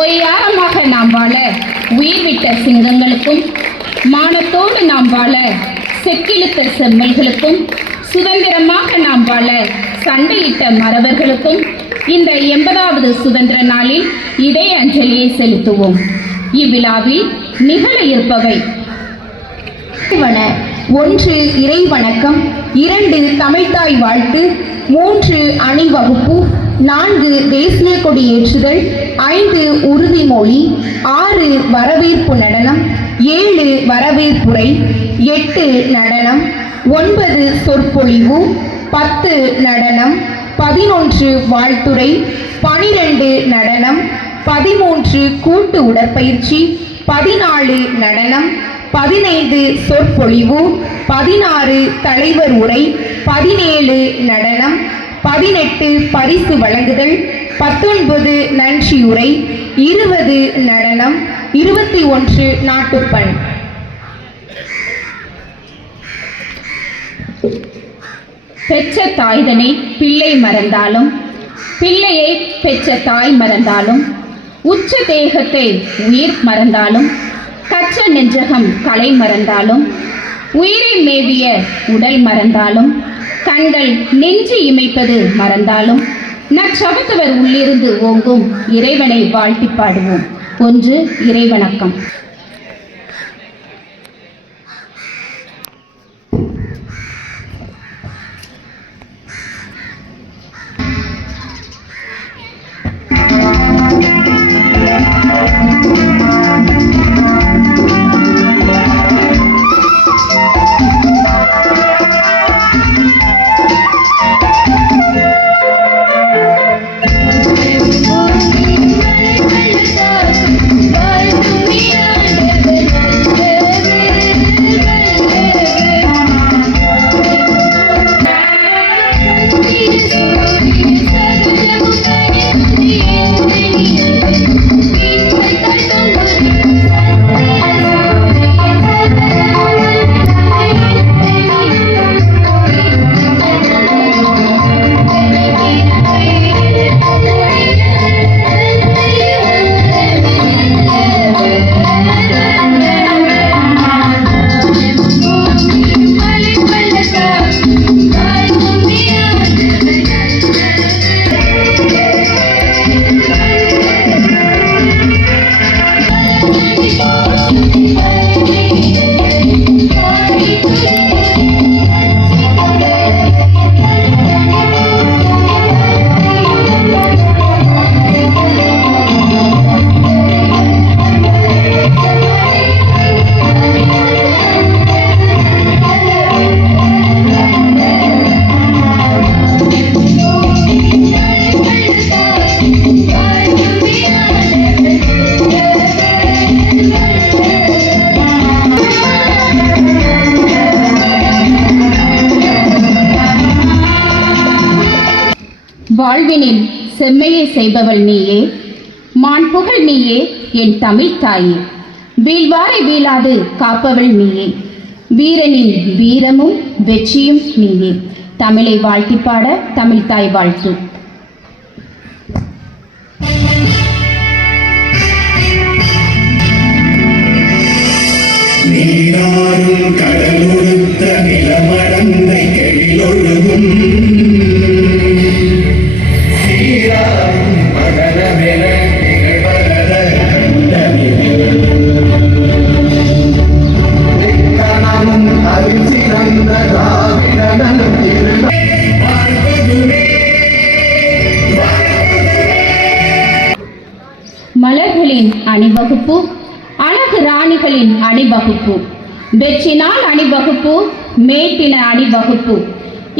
ஒய்யாரமாக நாம் வாழ உயிர் விட்ட சிங்கங்களுக்கும், மானத்தோடு நாம் வாழ செக்கிழுத்த செம்மல்களுக்கும், சுதந்திரமாக நாம் வாழ சண்டையிட்ட மறவர்களுக்கும் இந்த 80வது சுதந்திர நாளில் இதய அஞ்சலியை செலுத்துவோம். இவ்விழாவில் நிகழ இருப்பவை: 1 இறை வணக்கம், 2 தமிழ்த்தாய் வாழ்த்து, 3 அணிவகுப்பு, 4 தேசிய கொடி ஏற்றுதல், 5 உறுதிமொழி, 6 வரவேற்பு நடனம், 7 வரவேற்புரை, 8 நடனம், 9 சொற்பொழிவு, 10 நடனம், 11 வாழ்த்துரை, 12 நடனம், 13 கூட்டு உடற்பயிற்சி, 14 நடனம், 15 சொற்பொழிவு, 16 தலைவர் உரை, 17 நடனம், 18 பரிசு வழங்குதல், 19 நன்றியுரை, 20 நடனம், 21 நாட்டுப்பண். பெற்ற தாய்தனை பிள்ளை மறந்தாலும், பிள்ளையை பெற்ற தாய் மறந்தாலும், உச்ச தேகத்தை உயிர் மறந்தாலும், கற்ற நெஞ்சகம் கலை மறந்தாலும், உயிரை மேவிய உடல் மறந்தாலும், கண்கள் நெஞ்சு இமைப்பது மறந்தாலும், நற்றவத்தவர் உள்ளிருந்து ஓங்கும் இறைவனை வாழ்த்தி பாடுவோம். 1 இறைவணக்கம். வாழ்வினில் செம்மையை செய்பவள் நீயே, மாண்புகழ் நீயே, என் தமிழ் தாயே. வீழ்வாரை வீழாது காப்பவள் நீயே, வீரனின் வீரமும் வெற்றியும் நீயே. தமிழை வாழ்த்தி பாட தமிழ் தாய் வாழ்த்து. நீராடும் கடலொடுத்த நிலமடந்தை கெழிலொழுகும் மலர்களின் அணிவகுப்பு, அழகு ராணிகளின் அணிவகுப்பு, வெற்றினால் அணிவகுப்பு, மேட்டின அணிவகுப்பு,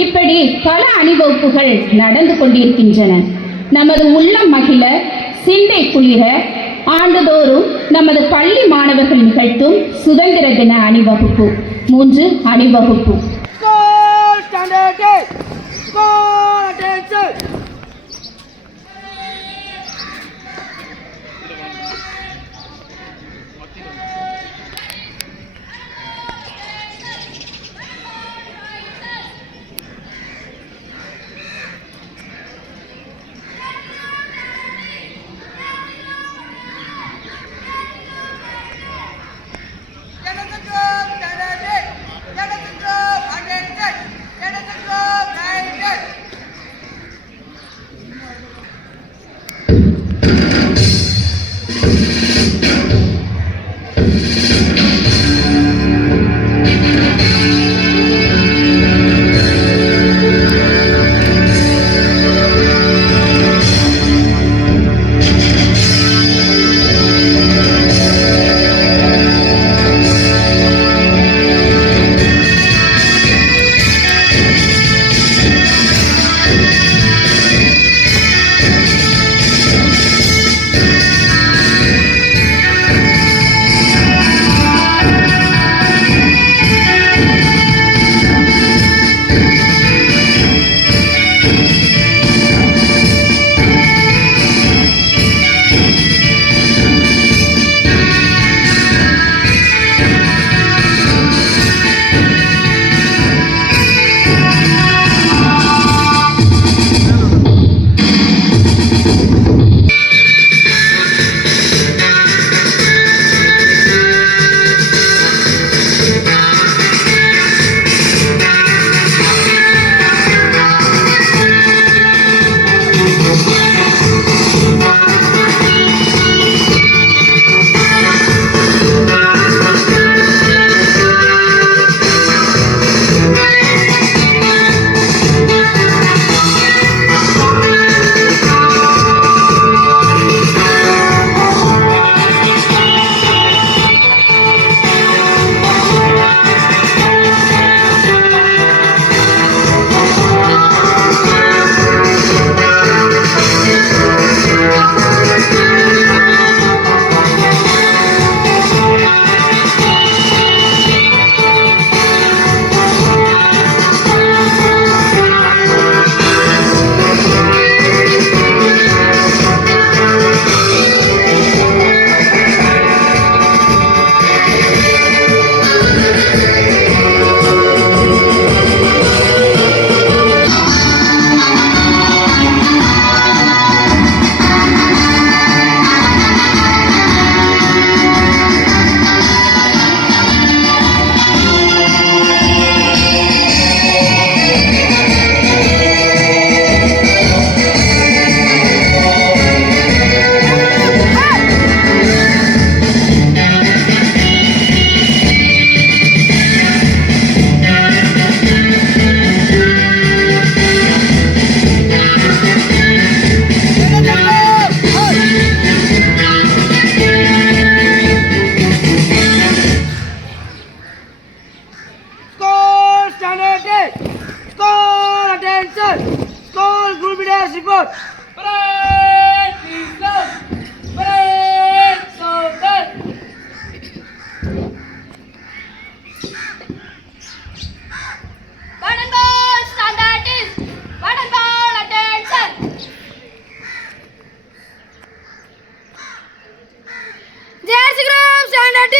இப்படி பல அணிவகுப்புகள் நடந்து கொண்டிருக்கின்றன. நமது உள்ளம் மகிழ, சிந்தை குளிர ஆண்டுதோறும் நமது பள்ளி மாணவர்கள் நிகழ்த்தும் சுதந்திர தின அணிவகுப்பு. 3 அணிவகுப்பு.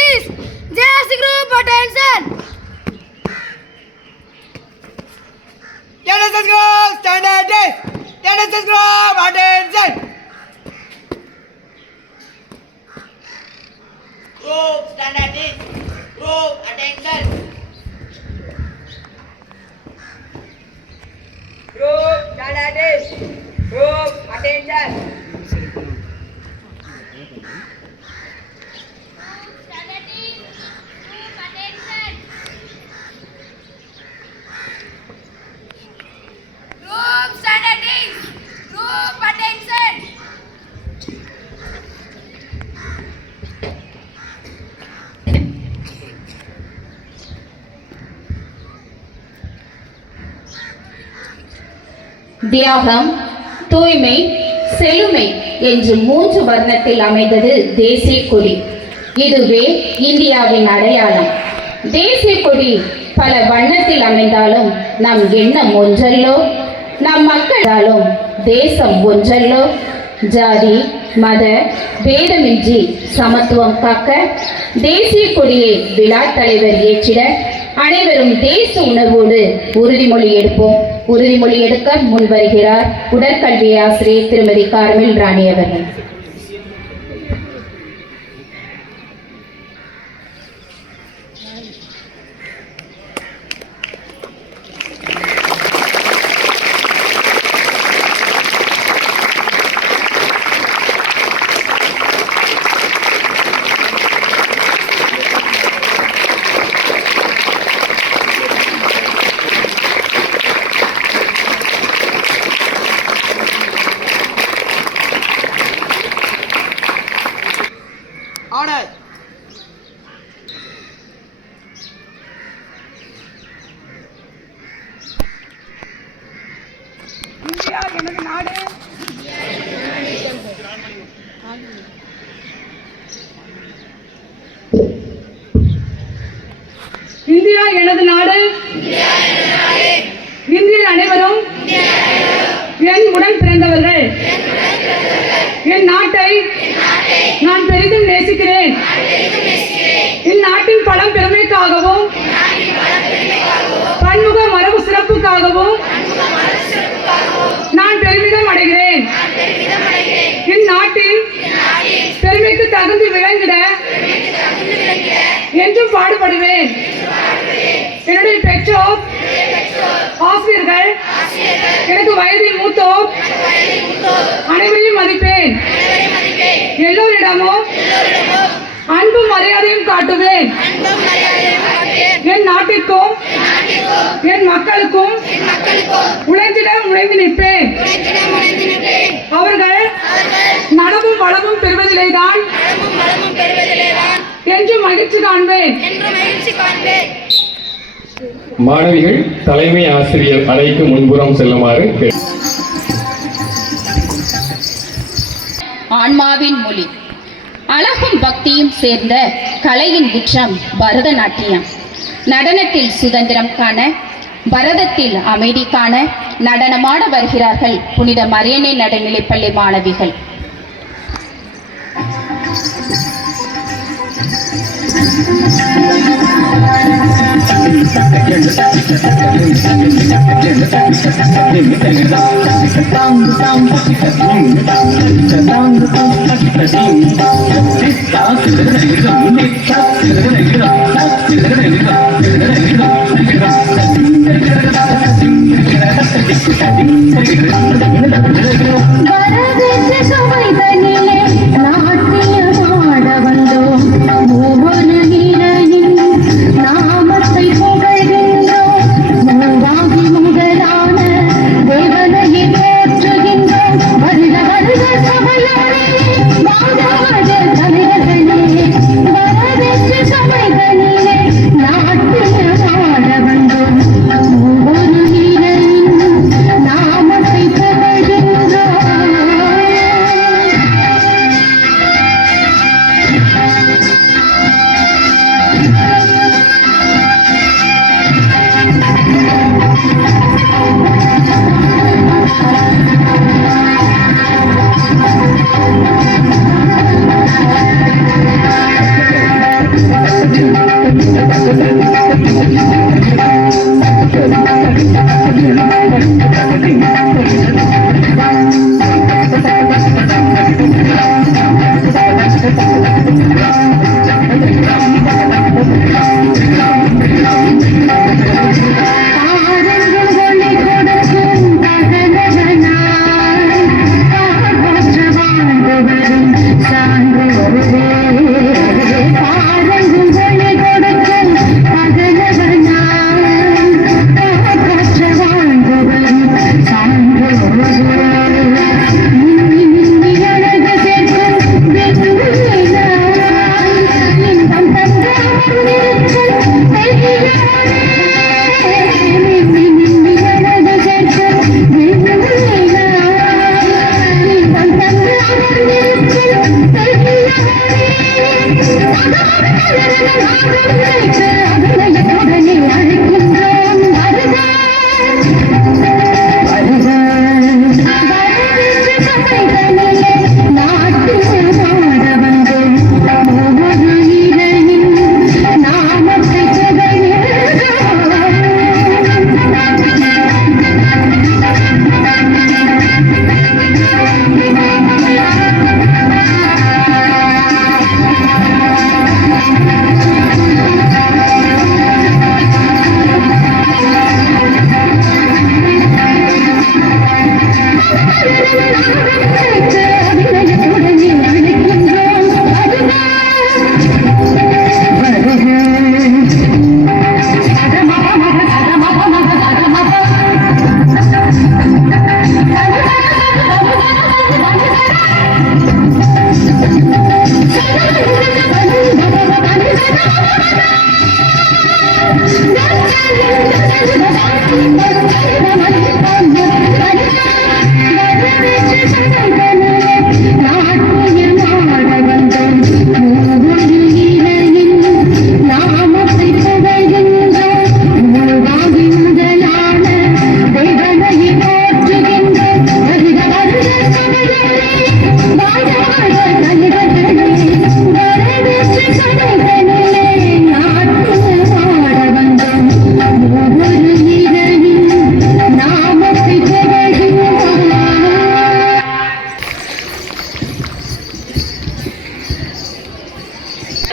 please. JRC group attention. NSS group standard days. NSS group attention. Group standard days. Group attention. Group standard days. Group attention. Group standards. Group attention. தியாகம், தூய்மை, செழுமை என்று 3 வர்ணத்தில் அமைந்தது தேசிய கொடி. இதுவே இந்தியாவின் அடையாளம். தேசிய கொடி பல வண்ணத்தில் அமைந்தாலும் நம் எண்ணம் ஒன்றல்லோ, நம் மக்களாலும் தேசம் ஒன்றல்லோ. ஜாதி மத பேதமின்றி சமத்துவம் காக்க தேசிய கொடியை விழா தலைவர் ஏற்றிட அனைவரும் தேச உணர்வோடு உறுதிமொழி எடுப்போம். உறுதிமொழி எடுக்க முன்வருகிறார் உடற்கல்வி ஆசிரியர் திருமதி கார்மில் ராணி அவர்கள். Order. இந்தியா எனது நாடு. இந்தியா எனது நாடு. இந்தியர் அனைவரும் என் உடன் பிறந்தவர்கள். என் நாட்டை நான் பெரிதும் நேசிக்கிறேன். இந்நாட்டின் பழம் பெருமைக்காகவும் பன்முக மரபு சிறப்புக்காகவும் நான் பெருமிதம் அடைகிறேன். இந்நாட்டின் பெருமைக்கு தகுந்து விளங்கிட என்றும் பாடுபடுவேன். என்னுடைய பெற்றோர், ஆசிரியர்கள், எனக்கு வயதில் மூத்தோர் அனைவரையும் மதிப்பேன். எல்லோரிடமும் அன்பும் மரியாதையும் காட்டுவேன். என் நாட்டிற்கும் என் மக்களுக்கும் உழைத்திட முனைந்து நிற்பேன். அவர்கள் நலமும் வளமும் பெறுவதிலேதான் என்று மகிழ்ச்சி காண்பேன். மாணவிகள் தலைமை ஆசிரியர் அறைக்கு முன்புறம் செல்லுமாறு. ஆன்மாவின் மொழி, அழகும் பக்தியும் சேர்ந்த கலையின் உச்சம் பரதநாட்டியம். நடனத்தில் சுதந்திரம் காண, பரதத்தில் அமைதி காண நடனமாட வருகிறார்கள் புனித மரியன்னை நடுநிலைப்பள்ளி மாணவிகள். நாமத்தை புகழ்கின்றோம்.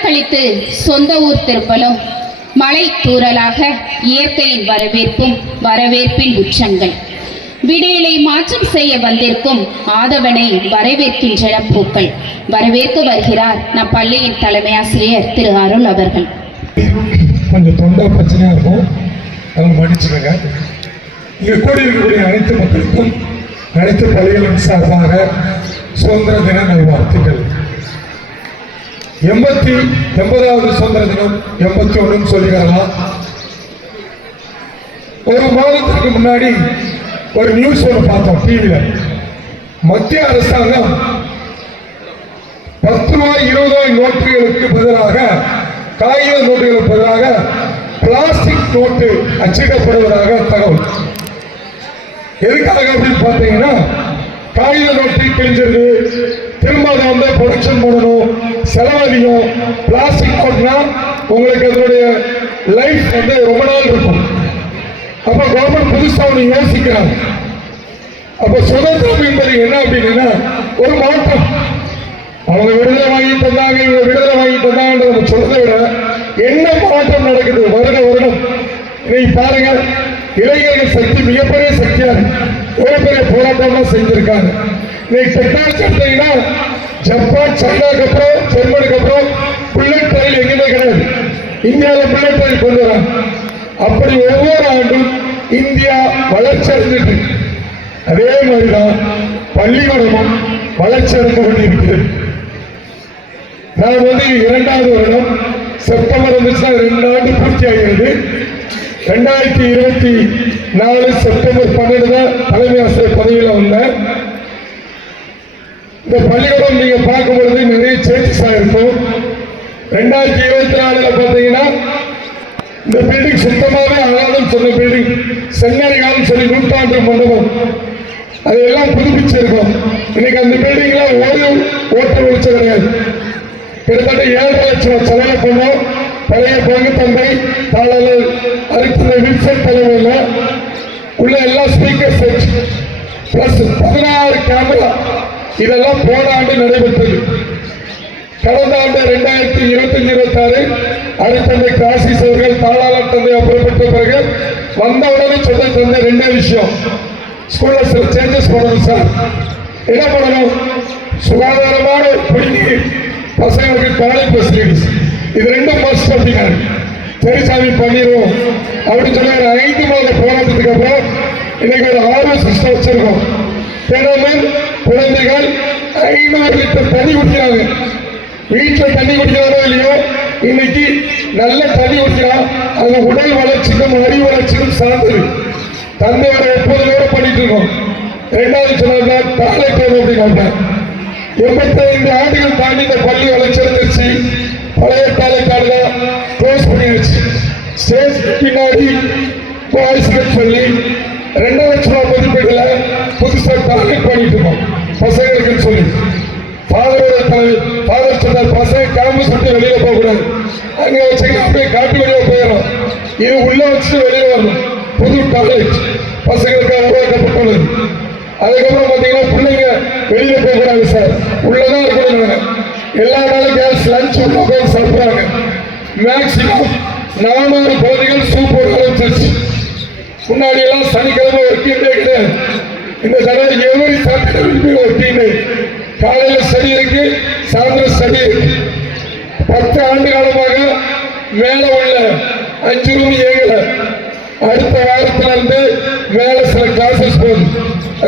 கழித்து சொந்த ஊர் திருப்பலும் மழை தூறலாக இயற்கையின் வரவேற்பின் உச்சங்கள் விடியலை மாற்றம் செய்ய வந்திருக்கும் ஆதவனை வரவேற்கின்றன பூக்கள். வரவேற்க வருகிறார் நம் பள்ளியின் தலைமை ஆசிரியர் திரு அருள் அவர்கள். கொஞ்சம் தொண்டை பிரச்சனையா இருக்கும், அதை மன்னிச்சுடுங்க. இங்கே கூடி இருக்கக்கூடிய அனைத்து மக்களுக்கும் அனைத்து பள்ளிகளின் சார்பாக சுதந்திர தின நல்வாழ்த்துக்கள். 80வது சுதந்திர தினம் 81 சொல்லிக்கலாம். ஒரு மாதத்துக்கு முன்னாடி ஒரு நியூஸ் ஒன்று பார்த்தோம் டிவியில். மத்திய அரசாங்கம் 10 ரூபாய் 20 ரூபாய் நோட்டுகளுக்கு பதிலாக, காகித நோட்டுகளுக்கு பதிலாக பிளாஸ்டிக் நோட்டு அச்சிடப்படுவதாக தகவல். எதுக்காக அப்படின்னு பார்த்தீங்கன்னா, காகித நோட்டு கிழிஞ்சிருது, திரும்ப அதை வந்து ப்ரொடக்ஷன் பண்ணணும், செலவழியும். பிளாஸ்டிக் நோட்னா உங்களுக்கு அதனுடைய லைஃப் வந்து ரொம்ப நாள் இருக்கும். அப்போ கவர்மெண்ட் புதுசாக ஒன்று யோசிக்கிறாங்க. அப்போ சுதந்திரம் என்பது என்ன அப்படின்னா ஒரு மாற்றம். அவங்க விடுதலை வாங்கி தந்தாங்க, இவங்க விடுதலை வாங்கி தந்தாங்கன்ற நம்ம சொல்றதை விட என்ன மாற்றம் நடக்குது வருடம். இன்னைக்கு பாருங்க, இளைஞர்கள் சக்தி மிகப்பெரிய சக்தியா ஒரு பெரிய போராட்டமா செஞ்சிருக்காங்க. இன்னைக்கு டெக்னாலஜி எடுத்தீங்கன்னா ஜப்பான், சைனாக்கு அப்புறம் ஜெர்மனுக்கு அப்புறம் புல்லட் ரயில் எங்கேயுமே கிடையாது. இந்தியாவில் புல்லட் ரயில் கொண்டு வராங்க. அப்படி ஒவ்வொரு ஆண்டும் இந்தியா வளர்ச்சி அடைஞ்சிட்டு, அதே மாதிரிதான் பள்ளிக்கூடமும் வளர்ச்சி அடைந்து கொண்டிருக்கிறது. நான் வந்து 2வது வருடம் செப்டம்பர் வந்துச்சுன்னா 2 ஆண்டு பூர்த்தி ஆகிறது. 2024 செப்டம்பர் 12 தான் தலைமை ஆசிரியர் பதவியில் வந்தேன். இந்த பள்ளிக்கூடம் நீங்க பார்க்கும் பொழுது நிறைய சேஞ்சஸ் ஆயிருக்கும். 2024 பார்த்தீங்கன்னா இந்த பில்டிங் சுத்தமாகவே ஆகாதுன்னு சொன்ன பில்டிங், சென்னறிகாலம் சொல்லி 100ஆண்டு மண்டபம், அதையெல்லாம் புதுப்பிச்சிருக்கோம். இன்னைக்கு அந்த பில்டிங்லாம் ஓட்ட வெளிச்சம் கிடையாது. கிட்டத்தட்ட 7.5 லட்சம் செலவு பண்ணோம். பழைய பங்கு தந்தை தாளர் அரித்த வில்சன் தலைமையில் உள்ள எல்லா ஸ்பீக்கர் செட் பிளஸ் 16 கேமரா, இதெல்லாம் போன ஆண்டு நடைபெற்றது. கடந்த ஆண்டு 2025-26 அரித்தந்தை கிராசிஸ் அவர்கள் தாளாளர் தந்தையை புறப்பட்ட பிறகு வந்த உடனே சொன்ன தந்தை 2 விஷயம். ஸ்கூல்ல சில சேஞ்சஸ் பண்ணணும் சார். என்ன பண்ணணும்? சுகாதாரமான ஒரு குடிநீர், பசங்களுக்கு காலேஜ் ஃபெசிலிட்டிஸ், இது ரெண்டும் மஸ்ட் அப்படின்னாரு. சரி சாமி பண்ணிடுவோம் அப்படின்னு சொல்லி ஒரு 5 மாத போராட்டத்துக்கு அப்புறம் இன்னைக்கு ஒரு RO சிஸ்டம் வச்சிருக்கோம். தினமும் குழந்தைகள் 500 லிட்டர் தண்ணி குடிக்கிறாங்க. வீட்டில் தண்ணி குடிக்கிறாரோ இல்லையோ, இன்னைக்கு நல்ல தண்ணி குடிக்கிறான். அது உடல் வளர்ச்சிக்கும் அறிவு வளர்ச்சிக்கும் சார்ந்தது. தந்தையோட 30 நேரம் பண்ணிட்டு இருக்கோம். 2வது சொன்னாங்க டாய்லெட் அப்படின்னாங்க. 85 ஆண்டுகள் தாண்டி இந்த பள்ளி வளர்ச்சிருந்துச்சு. பழைய டாய்லெட் தான் க்ளோஸ் பண்ணியாச்சு. ஸ்டேஜ் பின்னாடி பாய்ஸ்க்கு சொல்லி 2 லட்சம் ரூபாய் மதிப்பீடுல புதுசாக டாய்லெட் பண்ணிட்டு இருக்கோம் பசங்களுக்கு சொல்லி. ஃபாதர் சொன்னார், பசங்க கேம்பஸ் விட்டு வெளியில போகக்கூடாது, அங்கே வச்சுக்கிட்டு அப்படியே காட்டு வெளியே போயிடணும். இது உள்ள வச்சுட்டு வெளியில வரணும். புது டாய்லெட் பசங்களுக்காக உருவாக்கப்பட்டுள்ளது. அதுக்கப்புறம் பார்த்தீங்கன்னா பிள்ளைங்க வெளியில போகக்கூடாது சார், உள்ளதான் இருக்கணும். எல்லா நாளும் கேஸ் லஞ்ச் உள்ள போய் சாப்பிட்றாங்க. மேக்சிமம் 400 குழந்தைகள் சூப்பர் ஆரம்பிச்சிருச்சு. முன்னாடி எல்லாம் சனிக்கிழமை ஒர்க்கிங் டே கிடையாது. இந்த தடவை எவரி சாட்டர்டே ஒர்க்கிங் டே. காலையில் ஸ்டடி இருக்கு, சாயந்தரம் ஸ்டடி இருக்கு. 10 ஆண்டு காலமாக மேல உள்ள 5 ரூம் இயங்கல. அடுத்த வாரத்துல இருந்து மேல சில கிளாஸஸ் போகுது,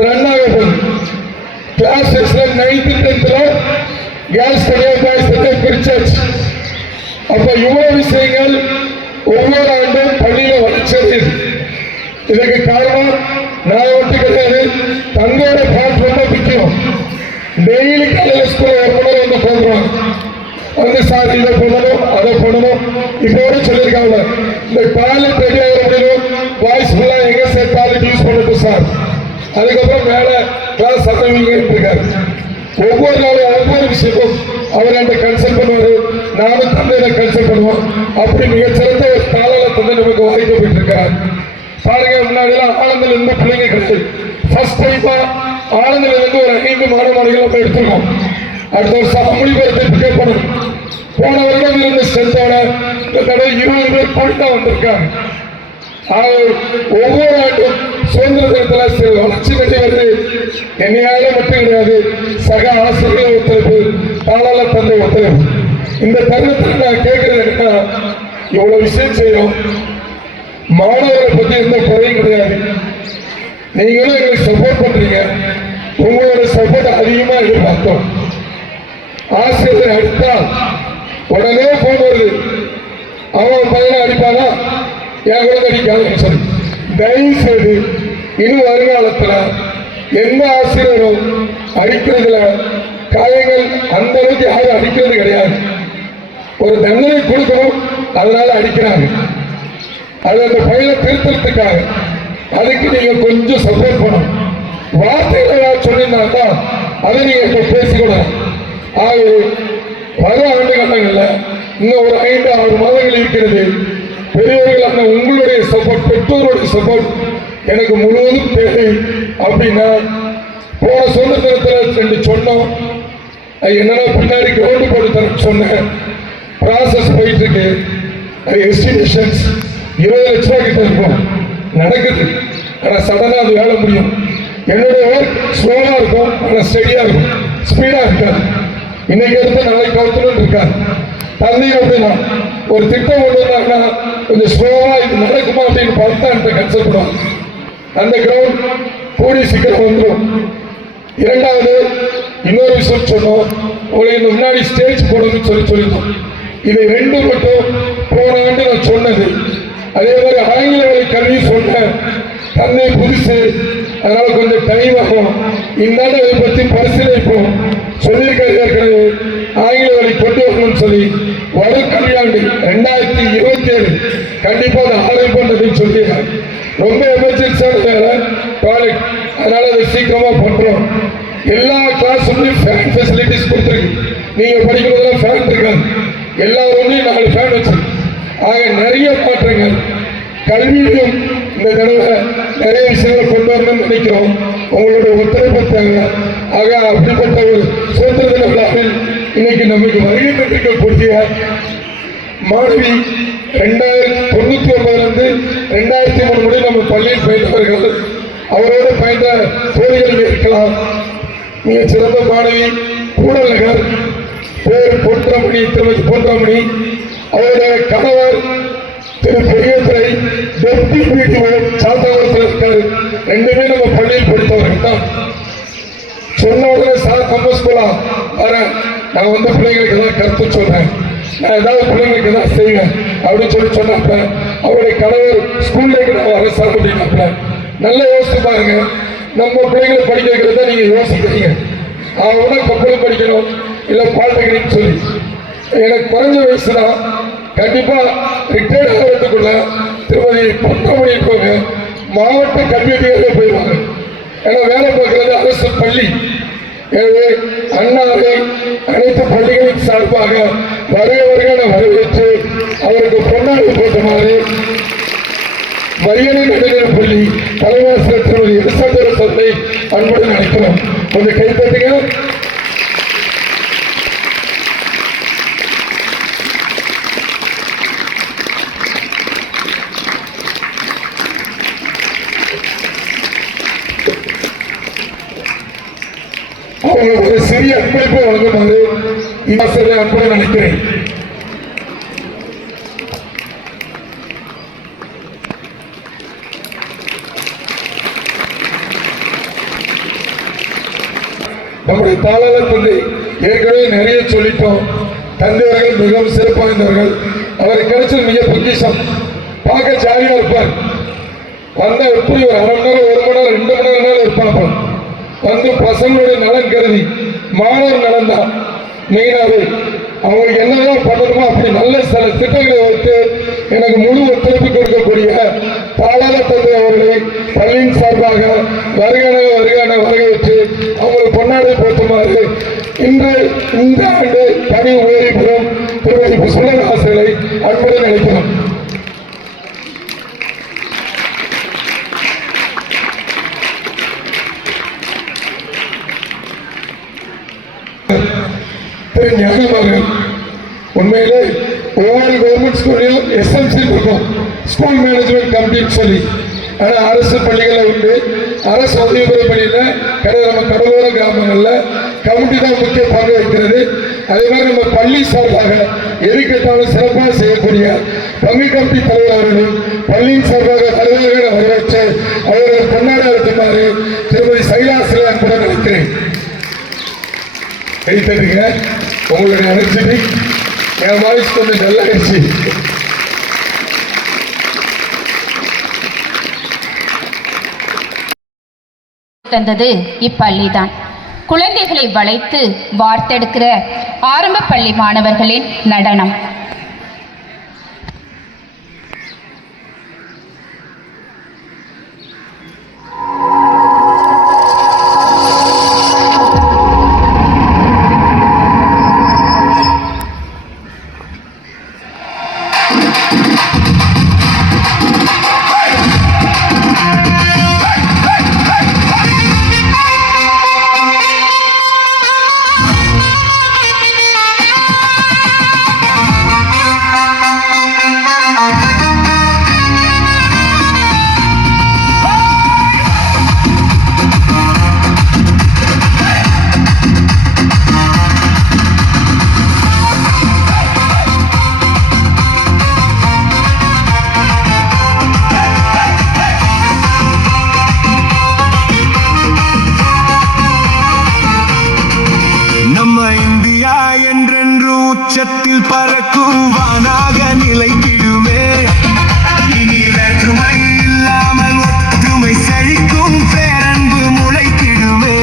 ரன் ஆக போகுது. கிளாஸஸ்ல 9th 10th கேர்ள்ஸ் தனியாக பாய்ஸ் தனியாக பிரிச்சாச்சு. அப்ப இவ்வளவு விஷயங்கள் ஒவ்வொரு ஆண்டும் பள்ளியில வளர்ச்சது. இதற்கு காரணம் நான் மட்டும் கிடையாது, தங்களோட பாட்டு ரொம்ப முக்கியம். டெய்லி காலையில் ஸ்கூல் வந்து போடுறாங்க, வந்து சார் இதை பண்ணணும் அதை பண்ணணும். இப்போட சொல்லியிருக்காங்க இந்த டாய்லெட் ரெடி ஆகிற முடியும், வாய்ஸ் ஃபுல்லாக எங்க சார் டாய்லெட் யூஸ் பண்ணட்டும் சார். அதுக்கப்புறம் மேலே கிளாஸ் சர்வீங்க இருக்காரு. ஒவ்வொரு நாளும் ஒவ்வொரு விஷயமும் அவர் என்கிட்ட கன்சல்ட் பண்ணுவாரு, நானும் தந்தையில கன்சல்ட் பண்ணுவோம். அப்படி மிகச்சிறந்த ஒரு தாளால தந்தை நமக்கு வாய்க்கப்பட்டு இருக்கார். பாருங்க, முன்னாடி எல்லாம் ஆனந்தில் இருந்த பிள்ளைங்க கிடையாது. ஃபர்ஸ்ட் டைமா ஆனந்தில் இருந்து ஒரு 5 மாணவர்கள் நம்ம எடுத்திருக்கோம். அடுத்த வருஷம் மொழிபெயர்த்தை பிக்கப் பண்ணணும். போன வருடம் இருந்த ஸ்ட்ரென்த்தோட இந்த தடவை 20 பேர் கூடி தான் வந்திருக்காங்க. ஒவ்வொரு ஆண்டும் சுதந்திர தினத்தில் சில வளர்ச்சி கட்டி வருது. என்னையால மட்டும் கிடையாது, சக ஆசிரியர்கள் ஒத்துழைப்பு, தாளாள தந்தை ஒத்துழைப்பு. இந்த தருணத்தில் நான் கேட்கறது என்னன்னா, இவ்வளவு விஷயம் செய்யறோம், மாணவர்களை பத்தி எந்த குறையும் கிடையாது. நீங்களும் எங்களுக்கு சப்போர்ட் பண்றீங்க. உங்களோட சப்போர்ட் அதிகமா எதிர்பார்த்தோம். ஆசிரியரை அடித்தால் உடனே போன் வருது, அவன் பையனை அடிப்பானா, என் கூட அடிக்காதுன்னு சொல்லி. தயவு செய்து இன்னும் வருங்காலத்துல எந்த ஆசிரியரும் அடிக்கிறதுல காயங்கள் அந்த அளவுக்கு யாரும் அடிக்கிறது கிடையாது. ஒரு தண்டனை கொடுக்கணும், அதனால அடிக்கிறாங்க. அது அந்த பையனை திருத்தறதுக்காக. அதுக்கு நீங்க கொஞ்சம் சப்போர்ட் பண்ணணும். வார்த்தைகளை நான் சொல்லியிருந்தாக்கா அதை நீங்க இப்ப பேசிக்கொள்ளலாம். ஆகவே பல ஆண்டு காலங்கள்ல இன்னும் ஒரு 5-6 மாதங்கள் இருக்கிறது. பெரியவர்கள் உங்களுடைய சப்போர்ட், பெற்றோருடைய சப்போர்ட் எனக்கு முழுவதும் தேவை. அப்படின்னா போன சுதந்திர தினத்தில் 2 சொன்னோம். அது என்னன்னா பின்னாடி கிரவுண்டு போட்டு தர சொன்னேன். ப்ராசஸ் போயிட்டு இருக்கு. அது எஸ்டிமேஷன்ஸ் 20 லட்சம் ரூபாய் கிட்ட இருக்கும், நடக்குது. ஆனால் சடனாக அது வேலை முடியும். என்னுடைய ஒர்க் ஸ்லோவாக இருக்கும், ஆனால் ஸ்டெடியாக இருக்கும், ஸ்பீடாக இருக்காது. இன்னைக்கு எடுத்து நாளைக்கு கவுத்தணும் இருக்காது. தந்தையும் அப்படின்னா ஒரு திட்டம் கொண்டு வந்தாங்கன்னா கொஞ்சம் ஸ்லோவா இது நடக்குமா அப்படின்னு பார்த்தா என்கிட்ட கன்சல்ட் பண்ணுவாங்க. அந்த கிரவுண்ட் கூடி சீக்கிரம் வந்துடும். 2வது இன்னொரு விஷயம் சொன்னோம், உங்களுக்கு இந்த முன்னாடி ஸ்டேஜ் போடணும்னு சொல்லியிருந்தோம். இதை 2 மட்டும் போன ஆண்டு நான் சொன்னது. அதே மாதிரி ஆங்கில வழி கல்வி சொன்னேன். தந்தை புதுசு, அதனால கொஞ்சம் டைம் ஆகும். இந்த ஆண்டு அதை பற்றி பரிசீலிப்போம் சொல்லியிருக்கிறது. ஏற்கனவே ஆங்கில வழி கொண்டு வரணும்னு சொல்லி வரும் கல்வியாண்டு 2027 கண்டிப்பா அதை ஆரம்பிப்போம் சொல்லி ரொம்ப எமர்ஜென்சியான வேலை டாய்லெட், அதனால அதை சீக்கிரமா பண்றோம். எல்லா கிளாஸ்லயும் ஃபேன் ஃபெசிலிட்டிஸ் கொடுத்துருக்கு. நீங்க படிக்கிறதுல ஃபேன் இருக்காது, எல்லா ரூம்லையும் 4 ஃபேன் வச்சிருக்கு. ஆக நிறைய மாற்றங்கள் கல்வியிலும் இந்த தடவை நிறைய விஷயங்களை கொண்டு வரணும்னு நினைக்கிறோம். உங்களுடைய ஒத்துழைப்பு தேவை. ஆக அப்படிப்பட்ட ஒரு சுதந்திர தின விழாவில் இன்னைக்கு நமக்கு வருகை தந்திருக்கக்கூடிய மாணவி 1999 2003 முறை நம்ம பள்ளியில் பயின்றவர்கள். அவரோடு பயின்ற தோழிகள் இருக்கலாம். மிக சிறந்த மாணவி, கூடல் நகர் பேர் பொன்றாமணி, திருமதி பொன்றாமணி. அவருடைய கணவர் திரு பெரியதுரை டெப்டி பிடிஓ சாத்தாவரத்தில் இருக்காரு. ரெண்டுமே நம்ம பள்ளியில் படித்தவர்கள் தான். சொன்ன உடனே சார் நம்ம ஸ்கூலா வரேன், நான் வந்து பிள்ளைங்களுக்கு ஏதாவது கருத்து சொல்றேன், நான் ஏதாவது பிள்ளைங்களுக்கு ஏதாவது செய்வேன் அப்படின்னு சொன்னாப்ப அவருடைய கணவர் ஸ்கூல்லேக்கு நான் வர சார் அப்படின்னாப்ப நல்லா யோசிச்சு பாருங்க. நம்ம பிள்ளைங்களை படிக்க வைக்கிறத நீங்க யோசிக்கிறீங்க. அவங்கள கப்பல் படிக்கணும் இல்லை பாலிடெக்னிக் சொல்லி எனக்கு குறைஞ்ச வயசு தான். கண்டிப்பா ரிட்டையர்ட் ஆகிறதுக்குள்ள திருமதி பொன்றாமணி இருப்பாங்க மாவட்ட கல்வி அதிகாரிகள் போயிடுவாங்க. ஏன்னா வேலை பார்க்கறது அரசு பள்ளி. எனவே அண்ணாவை அனைத்து பள்ளிகளின் சார்பாக வருகிறவர்களை வரவேற்று அவருக்கு பொன்னாடி போட்டுமாறு வரியணை நடுநிலைப் பள்ளி தலைவாசல் திருமதி எலிசபெத் சந்தை அன்புடன் அழைக்கிறோம். கொஞ்சம் கைப்பற்றுங்க. அவங்களுக்கு ஒரு சிறிய அன்பளிப்பை வழங்குமாறு இந்த அன்புடன் நினைக்கிறேன். நம்முடைய தாளாளர் தந்தை ஏற்கனவே நிறைய சொல்லிட்டோம். தந்தையர்கள் மிகவும் சிறப்பு வாய்ந்தவர்கள். அவரை கிடைச்சது மிக பொக்கிஷம். பார்க்க ஜாலியா இருப்பார். வந்தா எப்படி ஒரு அரை மணி நேரம், 1 மணி நேரம், 2 மணி நேரம் இருப்பாங்க. வந்து பசங்களுடைய நலன் கருதி மாணவர் நலன் தான் மெயினாகவே. அவங்களுக்கு என்னதான் பண்ணணுமோ அப்படி நல்ல சில திட்டங்களை வைத்து எனக்கு முழு ஒத்துழைப்பு கொடுக்கக்கூடிய தாளாளர் தந்தை அவர்களை பள்ளியின் சார்பாக வருகான வரவேற்று அவங்களுக்கு பொன்னாடை போற்றுமாறு இன்று இந்த ஆண்டு பணி ஓய்வு பெறும் திருமதி சுந்தரராசனை அன்புடன் அழைக்கிறோம். திரு ஞானமகன் உண்மையிலே ஒவ்வொரு கவர்மெண்ட் ஸ்கூல்லையும் எஸ்எம்சி இருக்கும், ஸ்கூல் மேனேஜ்மெண்ட் கமிட்டின்னு சொல்லி. ஆனால் அரசு பள்ளிகளில் உண்டு. அரசு உதவிபெறும் பள்ளியில் நம்ம கடலோர கிராமங்களில் கமிட்டி தான் முக்கிய பங்கு வைக்கிறது. அதே மாதிரி நம்ம பள்ளி சார்பாக எது கேட்டாலும் சிறப்பாக செய்யக்கூடிய பங்கு கமிட்டி தலைவர் அவர்களும் பள்ளியின் சார்பாக தலைவர்களை வரவேற்று அவர்கள் கொண்டாட இருக்குமாறு திருமதி சைலாசிரியர் அன்புடன் நினைக்கிறேன். கைத்தட்டுங்க. உங்களுடைய அனுப்பிச்சு என் வாய்ஸ் கொஞ்சம் நல்லா ஆயிடுச்சு. தந்தது இப்பள்ளிதான். குழந்தைகளை வளைத்து வார்த்தெடுக்கிற ஆரம்ப பள்ளி மாணவர்களின் நடனம். உச்சத்தில் பறக்கும் வானாக நிலைத்திடுமே. இனி வேற்றுமை இல்லாமல் ஒற்றுமை செழிக்கும் பேரன்பு முளைத்திடுமே.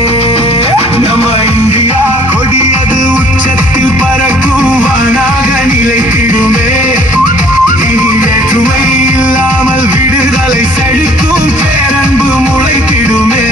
நம்ம இந்தியா கொடியது உச்சத்தில் பறக்கும் வானாக நிலைத்திடுமே. இனி வேற்றுமை இல்லாமல் விடுதலை செழிக்கும் பேரன்பு முளைத்திடுமே.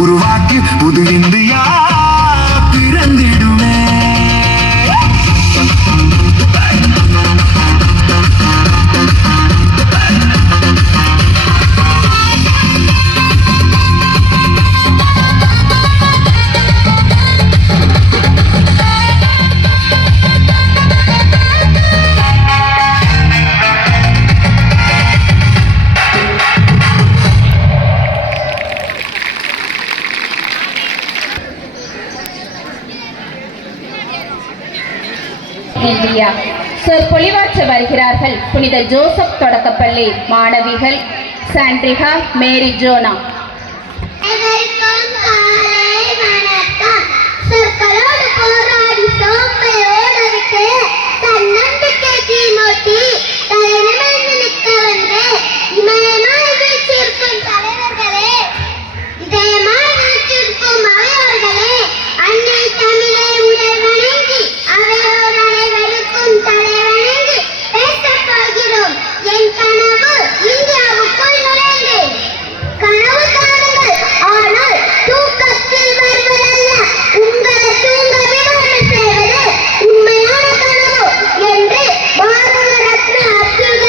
உருவாக்கி புது இந்தியா பிறந்திடுமே. இந்தியா சொற்பொழிவாற்ற வருகிறார்கள் புனித ஜோசப் தொடக்கப்பள்ளி மாணவிகள் சாண்ட்ரிகா மேரி ஜோனா. சொற்களோடு போராடி சோம்பை ஓடவிட்டு தன்னம்பிக்கை தீமூட்டி தலைநிமிர்ந்து நிற்க வந்து இமயமாய் வீழ்ச்சியிருக்கும் தலைவர்களே, இதயமாய் வீழ்ச்சியிருக்கும் அவையோர்களே, அன்னை தமிழை உடல் வணங்கி அவையோர் அனைவருக்கும் தலை வணங்கி பேசப் போகிறோம். என் கனவு இந்தியாவுக்குள் நுழைந்தேன். கனவு காணுங்கள், ஆனால் தூக்கத்தில் வருவதல்ல, உங்களை தூங்க விடாமல் செய்வது உண்மையான கனவு என்று பாரத ரத்னா அப்துல்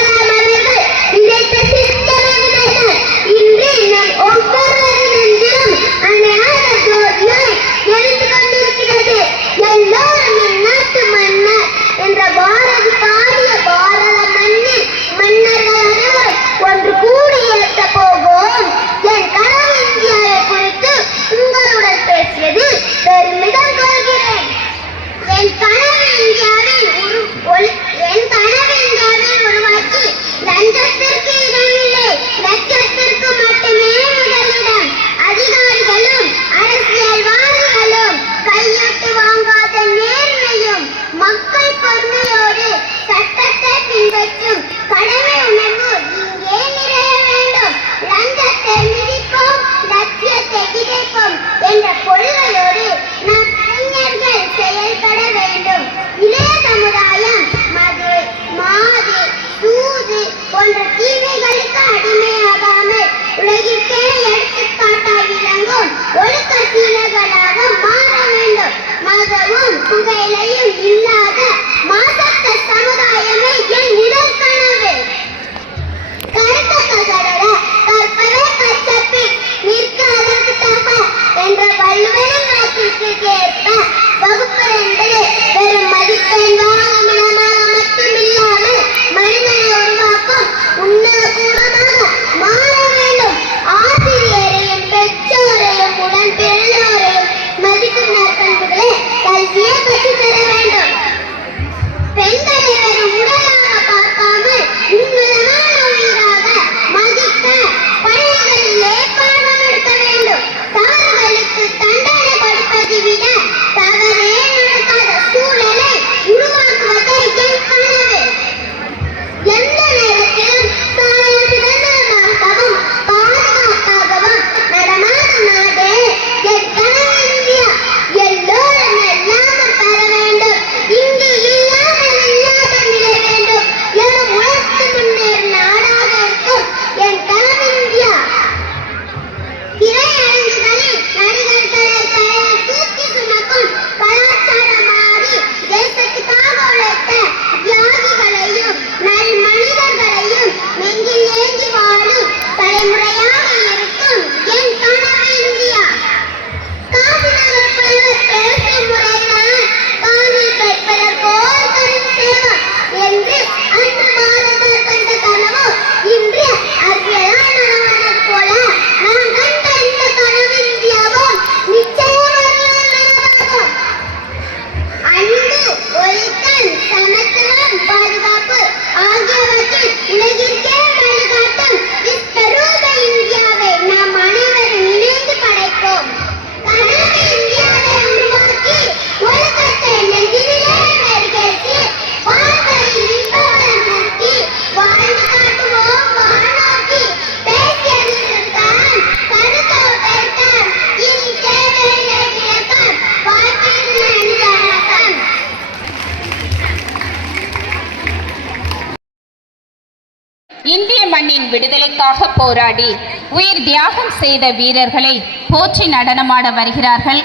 நாட்டின் விடுதலைக்காக போராடி உயிர் தியாகம் செய்த வீரர்களை போற்றி நடனமாட வருகிறார்கள்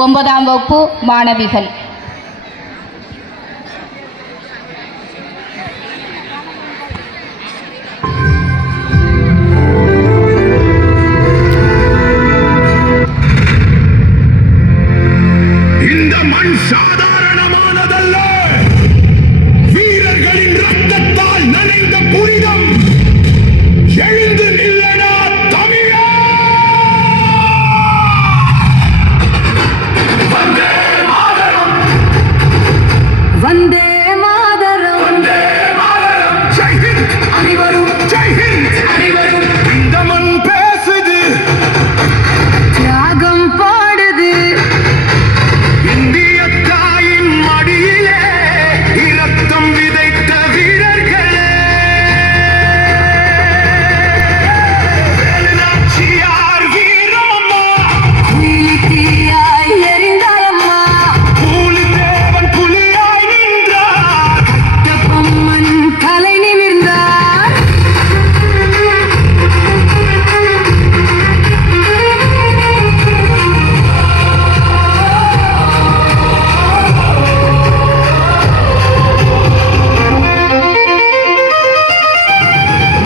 9ஆம் வகுப்பு மாணவிகள். இந்த மண் சாதாரணமானதல்ல. வீரர்களின் ரத்தத்தால் நனைந்த புனிதம். எழுந்து நில்லடா தமிழா. வந்தே மாதரம். வந்தே மாதரம் வந்தே மாதரம். ஜெய் ஹிந்த் அனைவரும். ஜெய் ஹிந்த் அனைவரும். இந்த மண் பேசுது. தியாகம் பாடுது. இந்திய தாயின் மடியிலே இரத்தம் விதைத்த வீரர்களே. வேலுநாச்சியார் வீரமம்மா. தீயாய் எரிந்தாயம்மா. பூலித்தேவன் புலியாய் நின்றார். கட்டபொம்மன் தலை நிமிர்ந்தார்.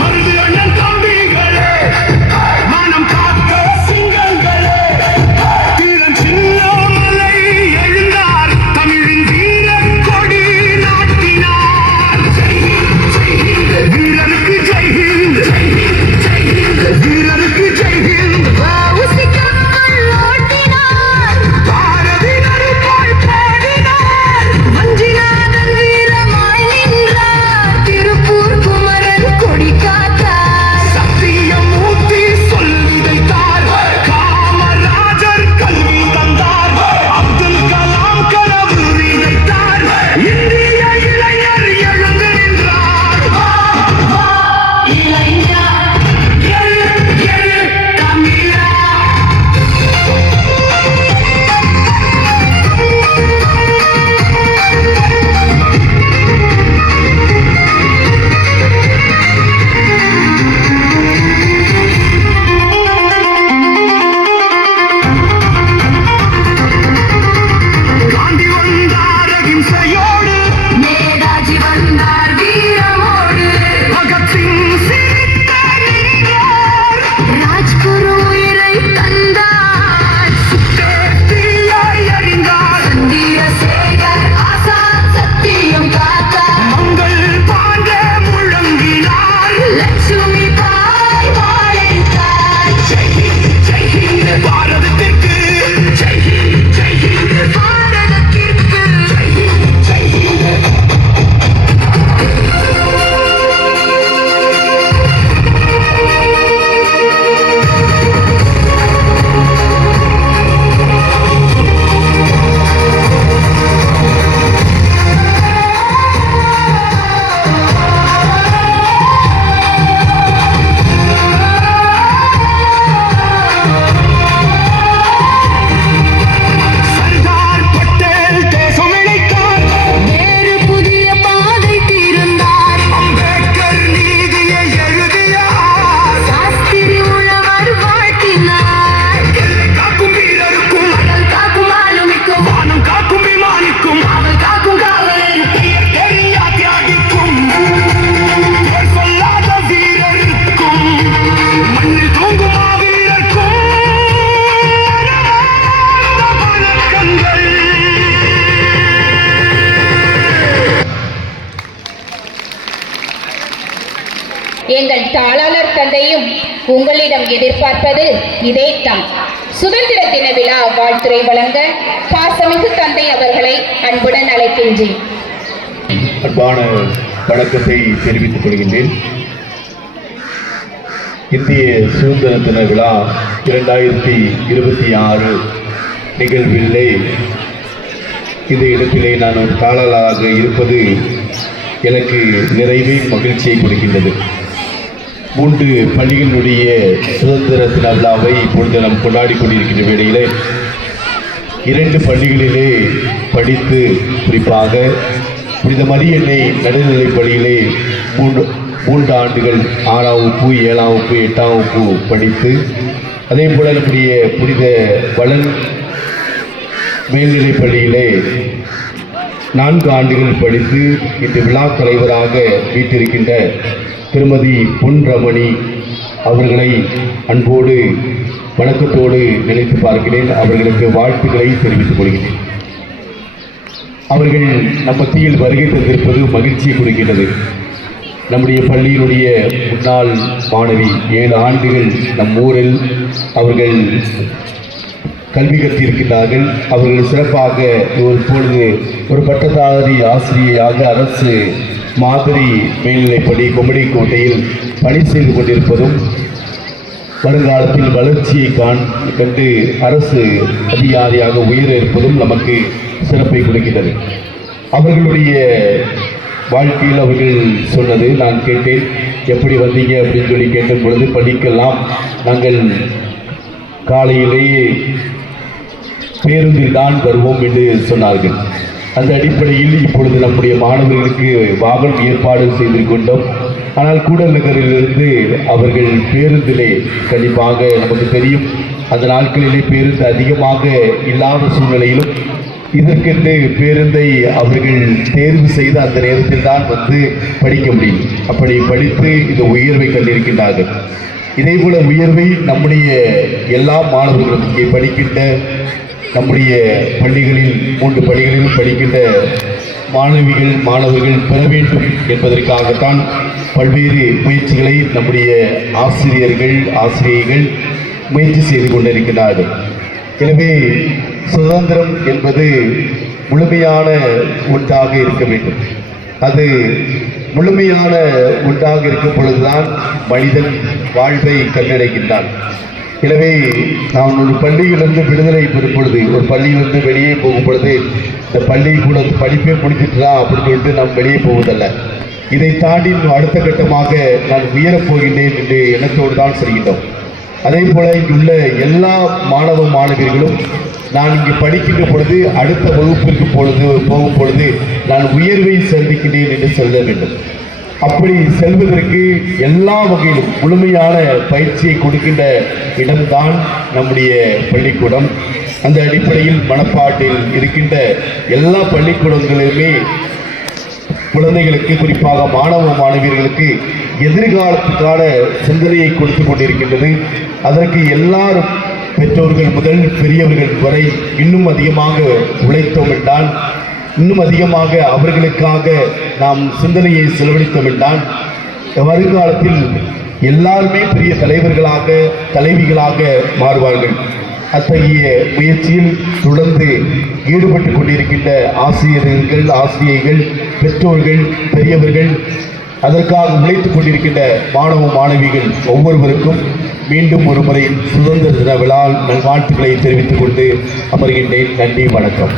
மருது அண்ணன் தம்பிகளே. மனம் காக்க சிங்கங்களே. தீரன் சின்னமலை எழுந்தார். தமிழின் வீரக் கொடி நாட்டினார். ஜெய் ஹிந்த், ஜெய் ஹிந்த். வீரருக்கு ஜெய் ஹிந்த். ஜெய் ஹிந்த், ஜெய் ஹிந்த். வீரருக்கு ஜெய் ஹிந்த். உசிக்கம்மல் ஓட்டினார். பாரதி நறுப்பாய் பாடினார். வஞ்சிநாதன் வீரமாய் நின்றார். திருப்பூர் குமரன் கொடி காத்தார். சத்தியமூர்த்தி சொல்லி வைத்தார். காமராஜர் கல்வி தந்தார். அப்துல் கலாம் கனவு விதைத்தார். இந்திய இளைஞர் எழுந்து நின்றார். இளைஞர் எழு, எழு, தமிழா. காந்தி வந்தார் அகிம்சையோடு. நேதாஜி வந்தார் வீரமோடு. பகத்சிங் சிரித்த நின்றார். ராஜ்குரு உயிரை தந்தார். தீயாய் எறிந்தார். சந்திரசேகர் ஆசாத் சத்தியம் காத்தார். மங்கள் பாண்டே முழங்கினார். லட்சுமி பாய் வாழ்ந்தார். ஜெய் ஹிந்த், ஜெய் ஹிந்த். பாரதத்திற்கு ஜெய் ஹிந்த், ஜெய் ஹிந்த். பாரதத்திற்கு ஜெய் ஹிந்த், ஜெய் ஹிந்த். சர்தார் பட்டேல் தேசம் இழைத்தார். வேறு புதிய பாதை தீர்ந்தார். அம்பேத்கர் நீதியை எழுதியார். சாஸ்திரி உழவர் வாழ்த்தினார். எல்லை காக்கும் வீரருக்கும் கடல் காக்கும் ஆளுமிக்கும் வானம் காக்கும் விமானிக்கும் காவல் காக்கும் காவலன் தெரியா தியாகிக்கும் பேர் சொல்லாத வீரருக்கும் மண்ணில் தூங்கும் மாவீரர்க்கும் மனமார்ந்த வணக்கங்கள். எங்கள் தாளாளர் தந்தையும் உங்களிடம் எதிர்பார்ப்பது இதைத்தான். சுதந்திர தின விழா வாழ்த்துரை வழங்க பாசமிகு தந்தை அவர்களை அன்புடன் அழைக்கின்றேன். அன்பான வணக்கத்தை தெரிவித்துக் கொள்கின்றேன். இந்திய சுதந்திர தின விழா 2026 நிகழ்விலே இந்த இடத்திலே நான் ஒரு தாளராக இருப்பது எனக்கு நிறைவே மகிழ்ச்சியை கொடுக்கின்றது. 3 பள்ளிகளுடைய சுதந்திர தின விழாவை இப்பொழுது நாம் கொண்டாடி கொண்டிருக்கின்ற வேளையிலே 2 பள்ளிகளிலே படித்து குறிப்பாக புனித மரியன்னை நடுநிலைப் பள்ளியிலே 3 ஆண்டுகள் 6ஆம் வகுப்பு 7ஆம் வகுப்பு 8ஆம் வகுப்பு படித்து அதே போல நம்முடைய புனித வளன் மேல்நிலைப் பள்ளியிலே 4 ஆண்டுகள் படித்து இன்று விழா தலைவராக வீட்டிருக்கின்ற திருமதி பொன் ரமணி அவர்களை அன்போடு வணக்கத்தோடு நினைத்து பார்க்கிறேன். அவர்களுக்கு வாழ்த்துக்களை தெரிவித்துக் கொள்கிறேன். அவர்கள் நம் மத்தியில் வருகை தந்திருப்பது மகிழ்ச்சியை கொடுக்கிறது. நம்முடைய பள்ளியினுடைய முன்னாள் மாணவி 7 ஆண்டுகள் நம் ஊரில் அவர்கள் கல்வி கற்றிருக்கிறார்கள். அவர்கள் சிறப்பாக இப்பொழுது ஒரு பட்டதாரி ஆசிரியையாக அரசு மாதிரி மேல்நிலைப்பள்ளி கொம்மிடிக்கோட்டையில் பணி செய்து கொண்டிருப்பதும் வருங்காலத்தில் வளர்ச்சியை கண்டு அரசு அதிகாரியாக உயர இருப்பதும் நமக்கு சிறப்பை கொடுக்கிறது. அவர்களுடைய வாழ்க்கையில் அவர்கள் சொன்னது நான் கேட்டேன், எப்படி வந்தீங்க அப்படின்னு சொல்லி கேட்ட பொழுது, படிக்கலாம் நாங்கள் காலையிலேயே பேருந்தில் தான் வருவோம் என்று சொன்னார்கள். அந்த அடிப்படையில் இப்பொழுது நம்முடைய மாணவர்களுக்கு வாகனம் ஏற்பாடு செய்திருக்கின்றோம். ஆனால் கூடல் நகரிலிருந்து அவர்கள் பேருந்திலே கண்டிப்பாக நமக்கு தெரியும், அந்த நாட்களிலே பேருந்து அதிகமாக இல்லாத சூழ்நிலையிலும் இதற்கென்று பேருந்தை அவர்கள் தேர்வு செய்து அந்த நேரத்தில் தான் வந்து படிக்க முடியும். அப்படி படித்து இந்த உயர்வை கண்டிருக்கின்றார்கள். இதேபோல உயர்வை நம்முடைய எல்லா மாணவர்களும் இங்கே படிக்கின்ற நம்முடைய பள்ளிகளில் 3 பள்ளிகளிலும் படிக்கின்ற மாணவர்கள் பெற வேண்டும் என்பதற்காகத்தான் பல்வேறு முயற்சிகளை நம்முடைய ஆசிரியைகள் முயற்சி செய்து கொண்டிருக்கிறார்கள். எனவே சுதந்திரம் என்பது முழுமையான ஒன்றாக இருக்க வேண்டும். அது முழுமையான ஒன்றாக இருக்கும் பொழுதுதான் மனிதன் வாழ்வை கண்டடைகின்றான். எனவே நாம் ஒரு பள்ளியிலிருந்து விடுதலை பெறும் பொழுது, ஒரு பள்ளியிலிருந்து வெளியே போகும் பொழுது, இந்த பள்ளி கூட படிப்பே முடிஞ்சிட்டுலாம் அப்படின்னு சொல்லிட்டு நாம் வெளியே போவதல்ல. இதை தாண்டி அடுத்த கட்டமாக நான் உயரப் போகின்றேன் என்று எண்ணத்தோடு தான் செல்கின்றோம். அதே போல இங்குள்ள எல்லா மாணவர்களும் நான் இங்கு படிக்கின்ற பொழுது அடுத்த வகுப்பிற்கு போகும் பொழுது நான் உயர்வை சந்திக்கின்றேன் என்று சொல்ல வேண்டும். அப்படி செல்வதற்கு எல்லா வகையிலும் முழுமையான பயிற்சியை கொடுக்கின்ற இடம்தான் நம்முடைய பள்ளிக்கூடம். அந்த அடிப்படையில் மணப்பாட்டில் இருக்கின்ற எல்லா பள்ளிக்கூடங்களிலுமே குழந்தைகளுக்கு, குறிப்பாக மாணவியர்களுக்கு எதிர்காலத்துக்கான சிந்தனையை கொடுத்து கொண்டிருக்கின்றது. அதற்கு எல்லாரும் பெற்றோர்கள் முதல் பெரியவர்கள் வரை இன்னும் அதிகமாக உழைத்தோம் என்றால், இன்னும் அதிகமாக அவர்களுக்காக நாம் சிந்தனையை செலவழித்தோம் என்றால், வருங்காலத்தில் எல்லாருமே பெரிய தலைவிகளாக மாறுவார்கள். அத்தகைய முயற்சியில் தொடர்ந்து ஈடுபட்டு கொண்டிருக்கின்ற ஆசிரியைகள், பெற்றோர்கள், பெரியவர்கள், அதற்காக உழைத்துக் கொண்டிருக்கின்ற மாணவிகள் ஒவ்வொருவருக்கும் மீண்டும் ஒரு முறை சுதந்திர தின விழா நல்வாழ்த்துக்களை தெரிவித்துக் கொண்டு அமர்கின்றேன். நன்றி, வணக்கம்.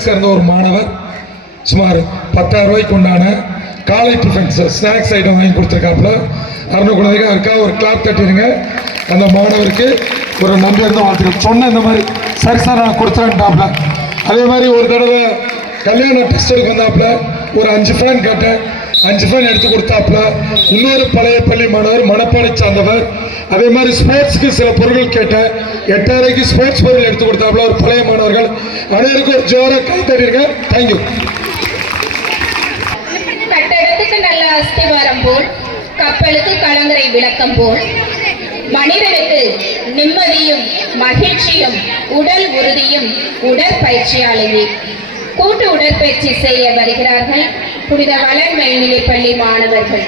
கிளையைச் சேர்ந்த ஒரு மாணவர் சுமார் 10,000 ரூபாய்க்கு உண்டான காலை டிஃபன்ஸ் ஸ்நாக்ஸ் ஐட்டம் வாங்கி கொடுத்துருக்காப்புல. அருண் குழந்தைங்க அதுக்காக ஒரு கிளாப் தட்டிடுங்க. அந்த மாணவருக்கு ஒரு நன்றி இருந்த வாழ்த்துக்கள். சொன்ன இந்த மாதிரி சரி சார் நான் கொடுத்துறேன்ட்டாப்புல. அதே மாதிரி ஒரு தடவை கல்யாண டெஸ்ட்டுக்கு வந்தாப்புல ஒரு 5 ஃபேன் கேட்டேன், 5 ஃபேன் எடுத்து கொடுத்தாப்புல. இன்னொரு பழைய பள்ளி மாணவர் மணப்பாறை சார்ந்தவர். அதே மாதிரி ஸ்போர்ட்ஸ்க்கு சில பொருட்கள் கேட்டேன், 8,000 ரூபாய்க்கு ஸ்போர்ட்ஸ் பொருள் எடுத்து கொடுத்தாப்புல ஒரு பழைய மாணவர்கள். அனைவருக்கும் ஒரு ஜோராக கை தட்டிருங்க. தேங்க்யூ. கட்டடத்துக்கு நல்ல அஸ்திவாரம் போல், கப்பலுக்கு கலங்கரை விளக்கம் போல், மனிதனுக்கு நிம்மதியும் மகிழ்ச்சியும் உடல் உறுதியும் உடற்பயிற்சியாலேயே. கூட்டு உடற்பயிற்சி செய்ய வருகிறார்கள் புனித வளர் மேல்நிலைப்பள்ளி மாணவர்கள்.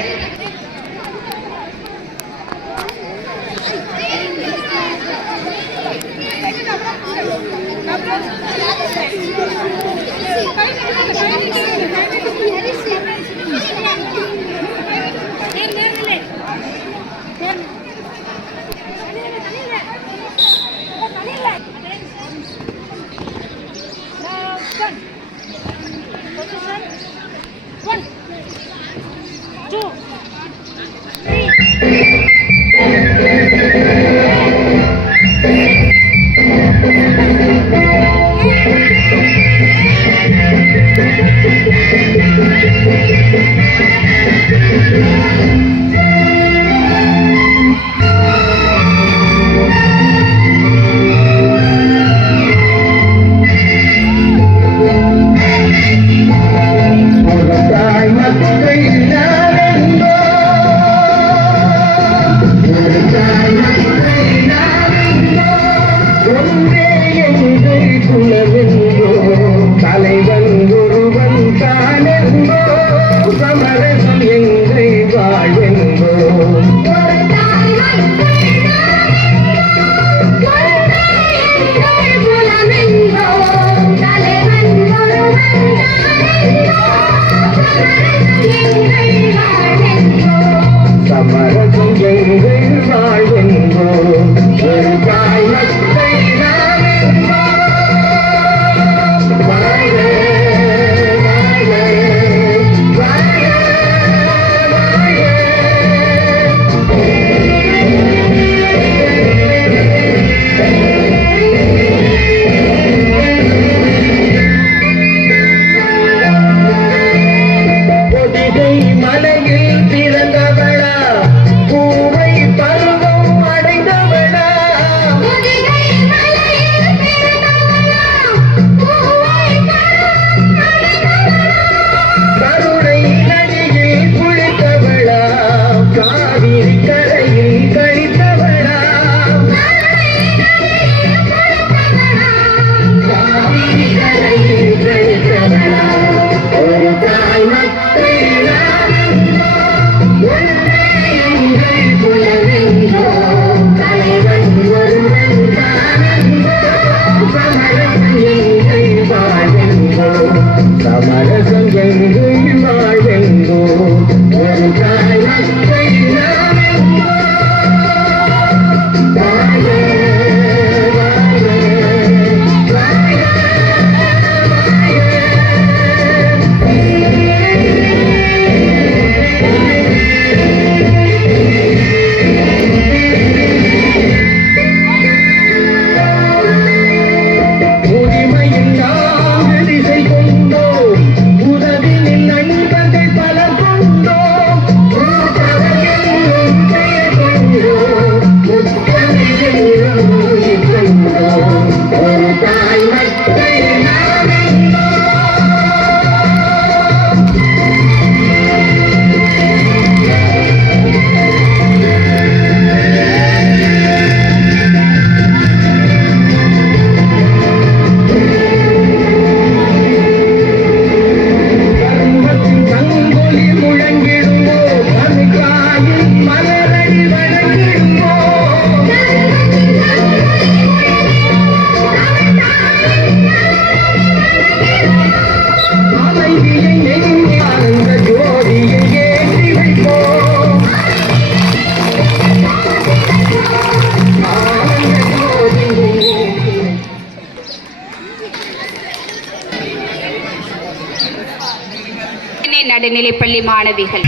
மேல்நிலைப்பள்ளி மாணவிகள்.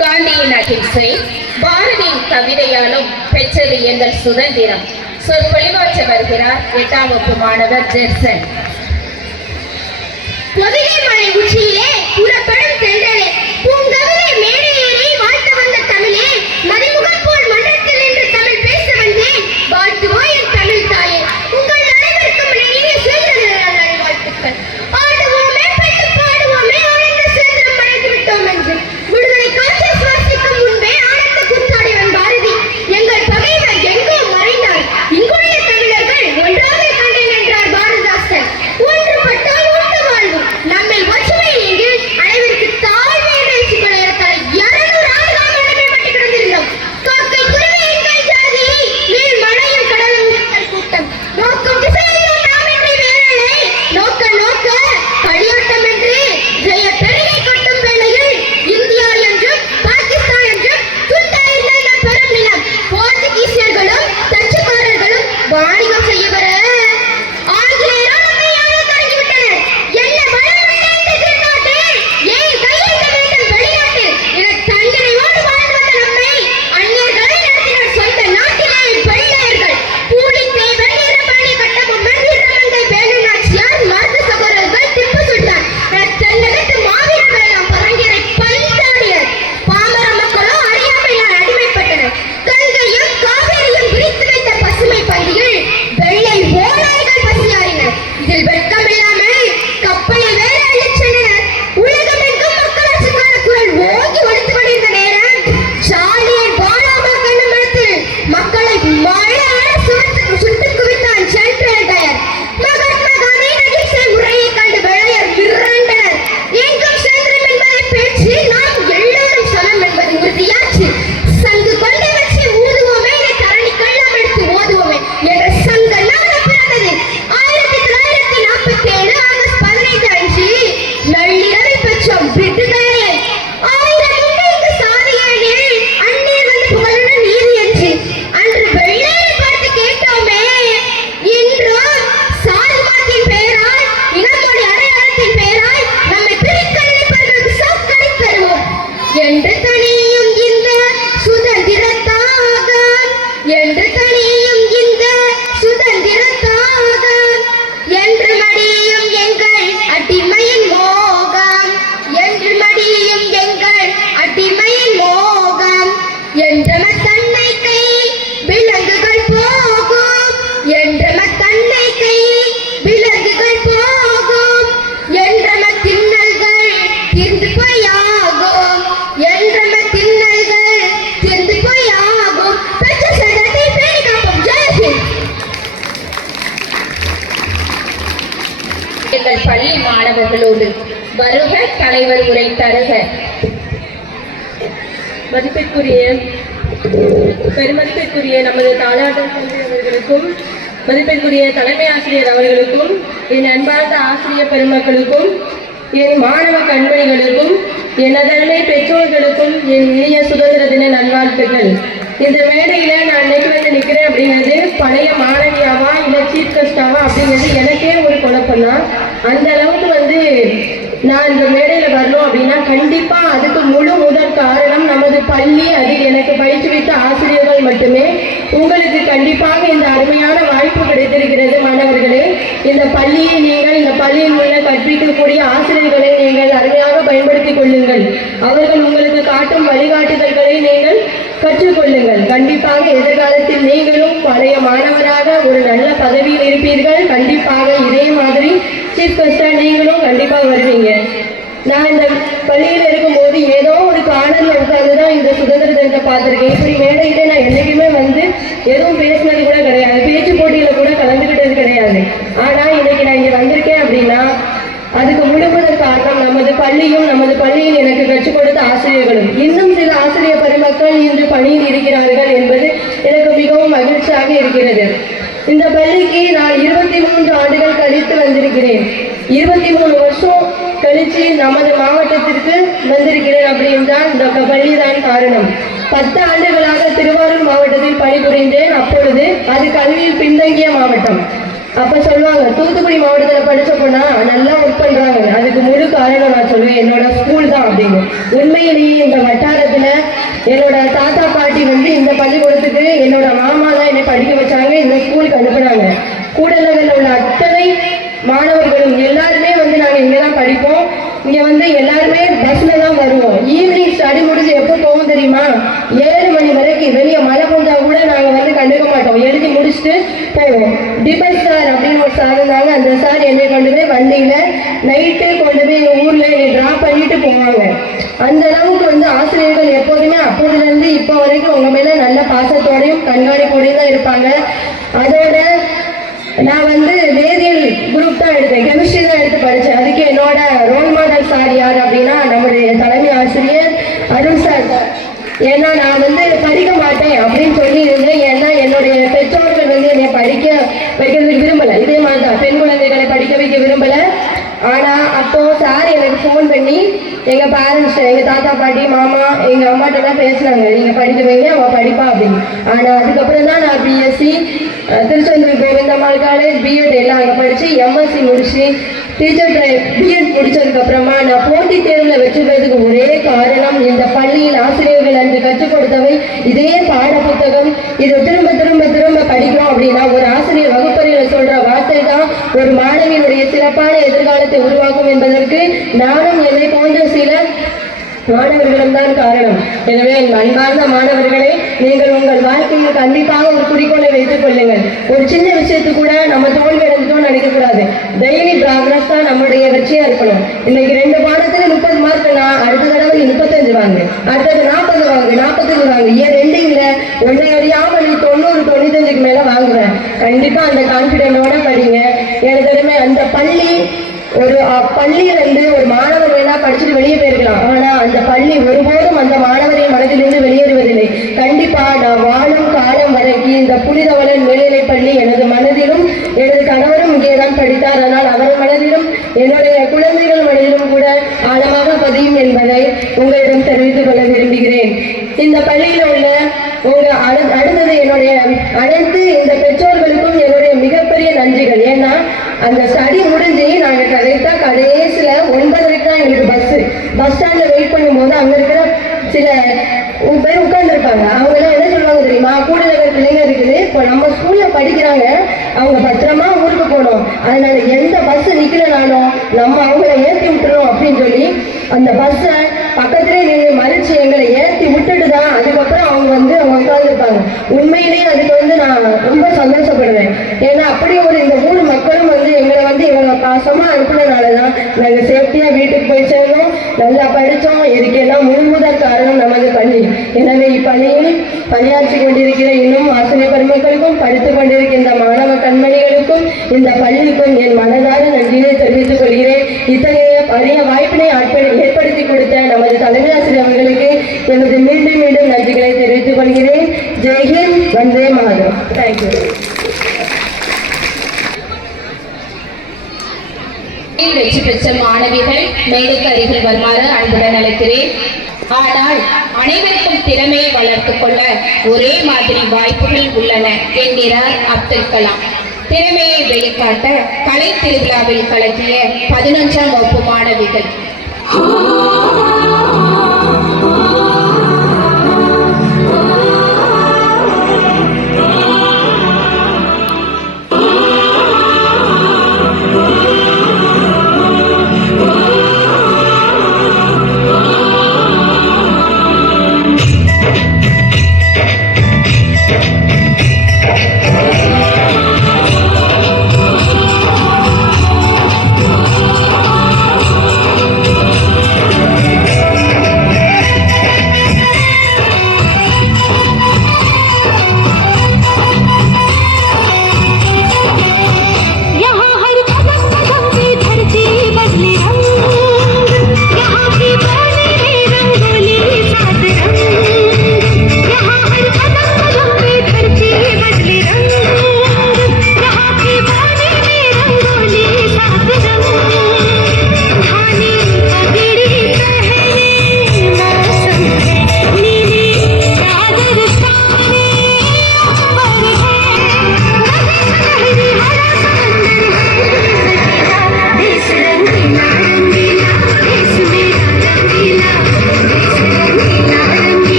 காந்தியின் அகிம்சை பாரதியின் கவிதையாலும் பெற்றது எங்கள் சுதந்திரம். சொற்பொழிவாற்ற வருகிறார் 8ஆம் வகுப்பு மாணவர் ஜெர்சன். பொதிகை மலை உச்சியிலே புறப்படும் தென்றலே பூங்கவிலே மேடை ஏறி வாழ்த்த வந்த தமிழே மதிமுகம் போல் மன்றத்தில் நின்று தமிழ் பேச வந்தேன். வாழ்த்துவோ என் தமிழ் தாயே, உங்கள் அனைவருக்கும் இனிய சுதந்திர நாள் வாழ்த்துக்கள். ஆடுவோமே பட்டு பாடுவோமே ஆனந்த சுதந்திரம் அடைந்து விட்டோம் என்று விடுதலை காற்றை சுவாசிக்கும் முன்பே ஆனந்த கூத்தாடிவன் பாரதி. எங்கள் பகைவர் எங்கோ மறைந்தார், இங்குள்ள தமிழர்கள் ஒன்றாக கண்டேன் என்றார் பாரதிதாசன். ஒன்றுபட்டால் உண்டு வாழ்வு, நம்மில் ஒற்றுமை எங்கு அனைவருக்கு தாழ்மை என்று கொள்ளையத்தால் 200 ஆண்டுகளாக அடிமைப்பட்டு கிடந்திருந்தோம். காக்கை குருவி எங்கள் ஜாதி, நீர் மழையும் கடலும் எங்கள் கூட்டம். நோக்கும் திசையிலும் நாம் இன்றி வேலை, நோக்க நோக்க களியாட்டம் என்று ஜெய பெருகை கொட்டும் வேளையில் இந்தியா என்றும் பாகிஸ்தான் என்றும் துண்டாயிருந்த இந்த பெரும் நிலம் போர்த்துகீசியர்களும் டச்சுக்காரர்களும் வாணிகம் செய்ய வர ஆங்கிலேயரோ நம்மை ஆள தொடங்கிவிட்டனர். என்ன பலம் உண்டு இந்த திருநாட்டில், ஏன் கையெழுத்த வேண்டும் வெளிநாட்டில் என தன்னிறைவோடு வாழ்ந்து வந்த நம்மை அந்நியர்களை நடத்தினர் சொந்த நாட்டிலே வெள்ளையர்கள். பூலித்தேவன், வீரபாண்டிய கட்டபொம்மன், வீரமங்கை வேலு நாச்சியார், மருது சகோதரர்கள், திப்பு சுல்தான் என தென்னகத்து மாவீரர்கள் எல்லாம் பரங்கியரை பந்தாடினர். பாமர மக்களோ அறியாமையால் அடிமைப்பட்டனர். கங்கையும் காவேரியும் விரித்து வைத்த பசுமை பந்தியில் வெள்ளை ஓநாய்கள் பசியாறினர். இதில் வெட்கமில்லாமல் கப்பலில் வேற அள்ளிச் சென்றனர். உலகமெங்கும் மக்களாட்சிக்கான குரல் ஓங்கி ஒலித்துக் கொண்டிருந்த நேரம் சாலியன் பாலாமர் கண்ணும் இடத்தில் மக்களை மழையான சுட்டுக் குவித்தான் சென்ட்ரல் டயர். மகாத்மா காந்தியின் அகிம்சை முறையை கண்டு வெள்ளையர் விரண்டனர். எங்கும் சுதந்திரம் என்பதை பேச்சு, நாம் எல்லோரும் சமம் என்பது உறுதியாச்சு. சங்கு கொண்டை வச்சு ஊதுவோமே, இதை தரணி கள்ளம் எடுத்து ஓதுவோமே என்ற சங்க நாதம் பிறந்தது. 1947 ஆகஸ்ட் 15 அன்று நள்ளிரவில் பெற்றோம் விடுதலையை. 1000 உண்டு சாதிகளில் அந்நீர் வந்து புகழன நீதி என்று அன்று வெள்ளையை பார்த்து கேட்டோமே. இன்றும் சாதி மதத்தின் பெயரால், இனமொழி அடையாளத்தின் பெயரால் நம்மை பிரிக்க நினைப்பவர்களுக்கு சாக்கடை தருவோம் என்று தனியும் இந்த சுதந்திரத்தாகம், என்று தனியும் இந்த சுதந்திரத்தாகம், என்று மடியும் எங்கள் அடிமையின் மோகம், என்று மடியும் எங்கள் அடிமையின் மோகம், என்றம தன்னை கை விலங்குகள் போகும், என்றம தன்னை கை விலங்குகள் போகும், என்றம திண்ணல்கள் தீர்ந்து போயாகும், என்றம திண்ணல்கள் தீர்ந்து போயாகும். பெற்ற சட்டத்தை பேணி காப்போம். ஜெயஹிந்த். எங்கள் பள்ளி மாணவர்களோடு வருக தலைவர் உரை தருக. பெருமதிப்பிற்குரிய நமது தாலாட்டம் தந்தை அவர்களுக்கும், மதிப்பிற்குரிய தலைமை ஆசிரியர் அவர்களுக்கும், என் அன்பார்ந்த ஆசிரியர் பெருமக்களுக்கும், என் மாணவ கண்மணிகளுக்கும், என் அதன்மை பெற்றோர்களுக்கும் என் இனிய சுதந்திர தின நல்வாழ்த்துக்கள். இந்த மேடையில நான் இன்னைக்கு வந்து நிற்கிறேன் அப்படிங்கிறது பழைய மாணவியாவா இல்லை சீஃப் கெஸ்டாவா அப்படிங்கிறது எனக்கே ஒரு குழப்பம் தான். அந்த அளவுக்கு வந்து நான் இந்த மேடையில் வரணும் அப்படின்னா கண்டிப்பாக அதுக்கு முழு முதல் காரணம் நமது பள்ளி, அதில் எனக்கு பயிற்றுவித்த ஆசிரியர்கள் மட்டுமே. உங்களுக்கு கண்டிப்பாக இந்த அருமையான வாய்ப்பு கிடைத்திருக்கிறது மாணவர்களே. இந்த பள்ளியை நீங்கள், இந்த பள்ளியில் உள்ள கற்பிக்கக்கூடிய ஆசிரியர்களை நீங்கள் அருமையாக பயன்படுத்திக் கொள்ளுங்கள். அவர்கள் உங்களுக்கு காட்டும் வழிகாட்டுதல்களை நீங்கள் கற்றுக்கொள்ளுங்கள். கண்டிப்பாக எதிர்காலத்தில் நீங்களும் பழைய மாணவராக ஒரு நல்ல பதவியில் இருப்பீர்கள். கண்டிப்பாக இதே மாதிரி சீஃப் கெஸ்டா நீங்களும் கண்டிப்பாக வருவீங்க. நான் இந்த பள்ளியில் இருக்கும்போது ஏதோ ஒரு காணொலியில் உட்கார்ந்து தான் இந்த சுதந்திர தினத்தை பார்த்துருக்கேன். இப்படி மேடையிலே நான் என்றைக்குமே வந்து எதுவும் பேசினது கூட கிடையாது, பேச்சு போட்டியில் கூட கலந்துக்கிட்டது கிடையாது. ஆனால் இன்னைக்கு நான் இங்கே வந்திருக்கேன் அப்படின்னா அதுக்கு முழுவதற்கு காரணம் நமது பள்ளியும், நமது பள்ளியில் எனக்கு கற்றுக் கொடுத்த ஆசிரியர்களும். இன்னும் சில ஆசிரியர் பெருமக்கள் இன்று பணியில் இருக்கிறார்கள் என்பது எனக்கு மிகவும் மகிழ்ச்சியாக இருக்கிறது. இந்த பள்ளிக்கு நான் 23 ஆண்டுகள் கழித்து வந்திருக்கிறேன். 23 வருஷம் கழிச்சு நமது மாவட்டத்திற்கு வந்திருக்கிறேன் அப்படின்றால் இந்த பள்ளி தான் காரணம். 10 ஆண்டுகளாக திருவாரூர் மாவட்டத்தில் பணிபுரிந்தேன். அப்பொழுது அது கல்வியில் பின்தங்கிய மாவட்டம். அப்ப சொல்லுவாங்க தூத்துக்குடி மாவட்டத்தில் படிச்ச பொண்ணா நல்லா ஒர்க் பண்றாங்க, அதுக்கு முழு காரணம் நான் சொல்லுவேன் என்னோட ஸ்கூல் தான் அப்படின்னு. உண்மையிலேயே இந்த வட்டாரத்துல என்னோட தாத்தா பாட்டி வந்து இந்த பள்ளிக்கூடத்துக்கு என்னோட மாமா தான் என்னை படிக்க வச்சாங்க, இந்த ஸ்கூலுக்கு அனுப்புனாங்க. கூடலூரில் உள்ள அத்தனை மாணவர்களும் எல்லாருமே வந்து நாங்கள் இங்கே தான் படிப்போம். இங்கே வந்து எல்லாருமே பஸ்ஸில் தான் வருவோம். ஈவினிங் ஸ்டடி முடிஞ்சு எப்போ போவோம் தெரியுமா? 7 மணி வரைக்கும். வெளியே மழை பெஞ்சா கூட நாங்கள் வந்து கண்டுக்க மாட்டோம், எழுதி முடிச்சுட்டு போவோம். டிபஸ் சார் அப்படின்னு ஒரு சார் இருந்தாங்க, அந்த சார் என்னை கொண்டு போய் வண்டியில் நைட்டு கொண்டு போய் எங்கள் ஊரில் என்னை ட்ராப் பண்ணிட்டு போவாங்க. அந்த அளவுக்கு வந்து ஆசிரியர்கள் எப்போதுமே அப்போதுலேருந்து இப்போ வரைக்கும் உங்கள் மேலே நல்ல பாசத்தோடையும் கண்காணிப்போடையும் தான் இருப்பாங்க. அதோட நான் வந்து வேதியியல் குரூப் தான் எடுத்தேன், கெமிஸ்ட்ரி தான் எடுத்து படித்தேன். அதுக்கு என்னோட ரோல் மாடல் சார் யார் அப்படின்னா நம்முடைய தலைமை ஆசிரியர் அருண் சார் தான். ஏன்னா நான் வந்து படிக்க மாட்டேன் அப்படின்னு சொல்லி இருந்தேன். ஏன்னா என்னுடைய பெற்றோர்கள் வந்து என்னை படிக்க வைக்கிறதுக்கு விரும்பலை. இதே மாதிரி தான் பெண் குழந்தைகளை படிக்க வைக்க விரும்பலை. ஆனால் அப்போ சார் எனக்கு ஃபோன் பண்ணி எங்கள் பேரண்ட்ஸ், எங்கள் தாத்தா பாட்டி மாமா எங்கள் அம்மாட்டெல்லாம் பேசுனாங்க, நீங்கள் படிக்க வைங்க அவள் படிப்பா அப்படின்னு. ஆனால் அதுக்கப்புறம் தான் நான் B Sc Tiruchendur Govindammal college B Ed எல்லாம் அங்கே படித்து எம்எஸ்சி முடிச்சு டீச்சர் பிஎட் முடிச்சதுக்கப்புறமா நான் போட்டித் தேர்வில் வெற்றி பெறதுக்கு ஒரே காரணம் இந்த பள்ளியில் ஆசிரியர்கள் அன்று கற்றுக் கொடுத்தவை இதே பாட புத்தகம். இதை திரும்ப திரும்ப திரும்ப படிக்கிறோம் அப்படின்னா ஒரு ஆசிரியர் வகுப்பறையில் சொல்கிற வார்த்தை தான் ஒரு மாணவியினுடைய சிறப்பான எதிர்காலத்தை உருவாக்கும் என்பதற்கு நானும் என்னை போன்ற சில மாணவர்களும் தான் காரணம். எனவே என் அன்பார்ந்த மாணவர்களே, நீங்கள் உங்கள் வாழ்க்கையில் கண்டிப்பாக ஒரு குறிக்கோளை வைத்துக் கொள்ளுங்கள். ஒரு சின்ன விஷயத்து கூட நம்ம தோல்வி அடைஞ்சிட்டோம்னு நினைக்கக்கூடாது. டெய்லி ப்ராக்ரஸ் தான் நம்முடைய வெற்றியா இருக்கணும். இன்னைக்கு 2 பாடத்துல 30 மார்க்னா அடுத்த தடவை 35 வாங்க, அடுத்தது 40 வாங்க, 45 வாங்க. ஏன் ரெண்டிங்ல ஒன்றை அறியாம நீ 90 95க்கு மேல வாங்குவேன். கண்டிப்பா அந்த கான்பிடென்டோட படிங்க. எனக்கு தெரியுமே அந்த பள்ளி ஒரு பள்ளியிலிருந்து ஒரு மாணவர் வேணா படிச்சுட்டு வெளியே போயிருக்கலாம், ஆனா அந்த பள்ளி ஒருபோதும் அந்த மாணவரின் மனதிலிருந்து வெளியேறுவதில்லை. கண்டிப்பா நான் வாழும் காலம் வரைக்கும் இந்த புனிதவளன் மேல்நிலைப் பள்ளி எனது மனதிலும், எனது கணவரும் இங்கேதான் படித்தார், ஆனால் அவர் மனதிலும் என்னுடைய குழந்தைகள் மனதிலும் கூட ஆழமாக பதியும் என்பதை உங்களிடம் தெரிவித்துக் கொள்ள விரும்புகிறேன். இந்த பள்ளியில் உள்ள உங்க அடுத்தது என்னுடைய அனைத்து இந்த பெற்றோர்களுக்கும் என்னுடைய மிகப்பெரிய நன்றிகள். ஏன்னா அந்த ஸ்டடி முடிஞ்சு நாங்கள் கரெக்டாக கடைசியில் 9:30 தான் எங்களுக்கு பஸ் ஸ்டாண்டில் வெயிட் பண்ணும்போது அங்கே இருக்கிற சில பேர் உட்காந்துருப்பாங்க. அவங்களாம் என்ன சொல்லுவாங்க தெரியுமா? கூடலூர் பிள்ளைங்க இருக்குது, இப்போ நம்ம ஸ்கூலில் படிக்கிறாங்க, அவங்க பத்திரமா ஊருக்கு போகணும், அதனால எந்த பஸ் நிற்கலனாலும் நம்ம அவங்கள ஏற்றி விட்டுறோம் அப்படின்னு சொல்லி அந்த பஸ்ஸை பக்கத்துலேயே நின்று மறித்து எங்களை ஏற்றி விட்டுட்டு தான் அதுக்கப்புறம் அவங்க வந்து அவங்க உட்காந்துருப்பாங்க. உண்மையிலேயே அதுக்கு வந்து நான் ரொம்ப சந்தோஷப்படுறேன். ஏன்னா அப்படி ஒரு இந்த 3 மக்களும் வந்து எங்களை வந்து இவங்க பாசமாக அனுப்புனதுனால தான் நாங்கள் சேஃப்டியாக வீட்டுக்கு போய் சேர்ந்தோம், நல்லா படித்தோம். இதுக்கெல்லாம் முதல் காரணம் நமது பள்ளி. எனவே இப்பள்ளியில் பணியாற்றி கொண்டிருக்கிற இன்னும் ஆசிரியர் பெருமக்களுக்கும் படித்துக் கொண்டிருக்கின்ற மாணவ கண்மணிகளுக்கும் இந்த பள்ளிக்கும் என் மனதார நன்றியை தெரிவித்துக் கொள்கிறேன். இத்தகைய அரிய வாய்ப்பினை ஏற்படுத்தி கொடுத்த நமது தலைமை ஆசிரியர் அவர்களுக்கு எனது மீண்டும் மீண்டும் நன்றிகளை தெரிவித்துக் கொள்கிறேன். ஜெய்ஹிந்த், வந்தே மாதரம். தேங்க்யூ. வெற்றி பெற்ற மாணவிகள் மேடைக்கு அருகில் வருமாறு அன்புடன் அழைக்கிறேன். ஆனால் அனைவருக்கும் திறமையை வளர்த்துக் கொள்ள ஒரே மாதிரி வாய்ப்புகள் உள்ளன என்கிறார் அப்துல் கலாம். திறமையை வெளிக்காட்ட கலை திருவிழாவில் கலக்கிய 11ஆம் வகுப்பு மாணவிகள்.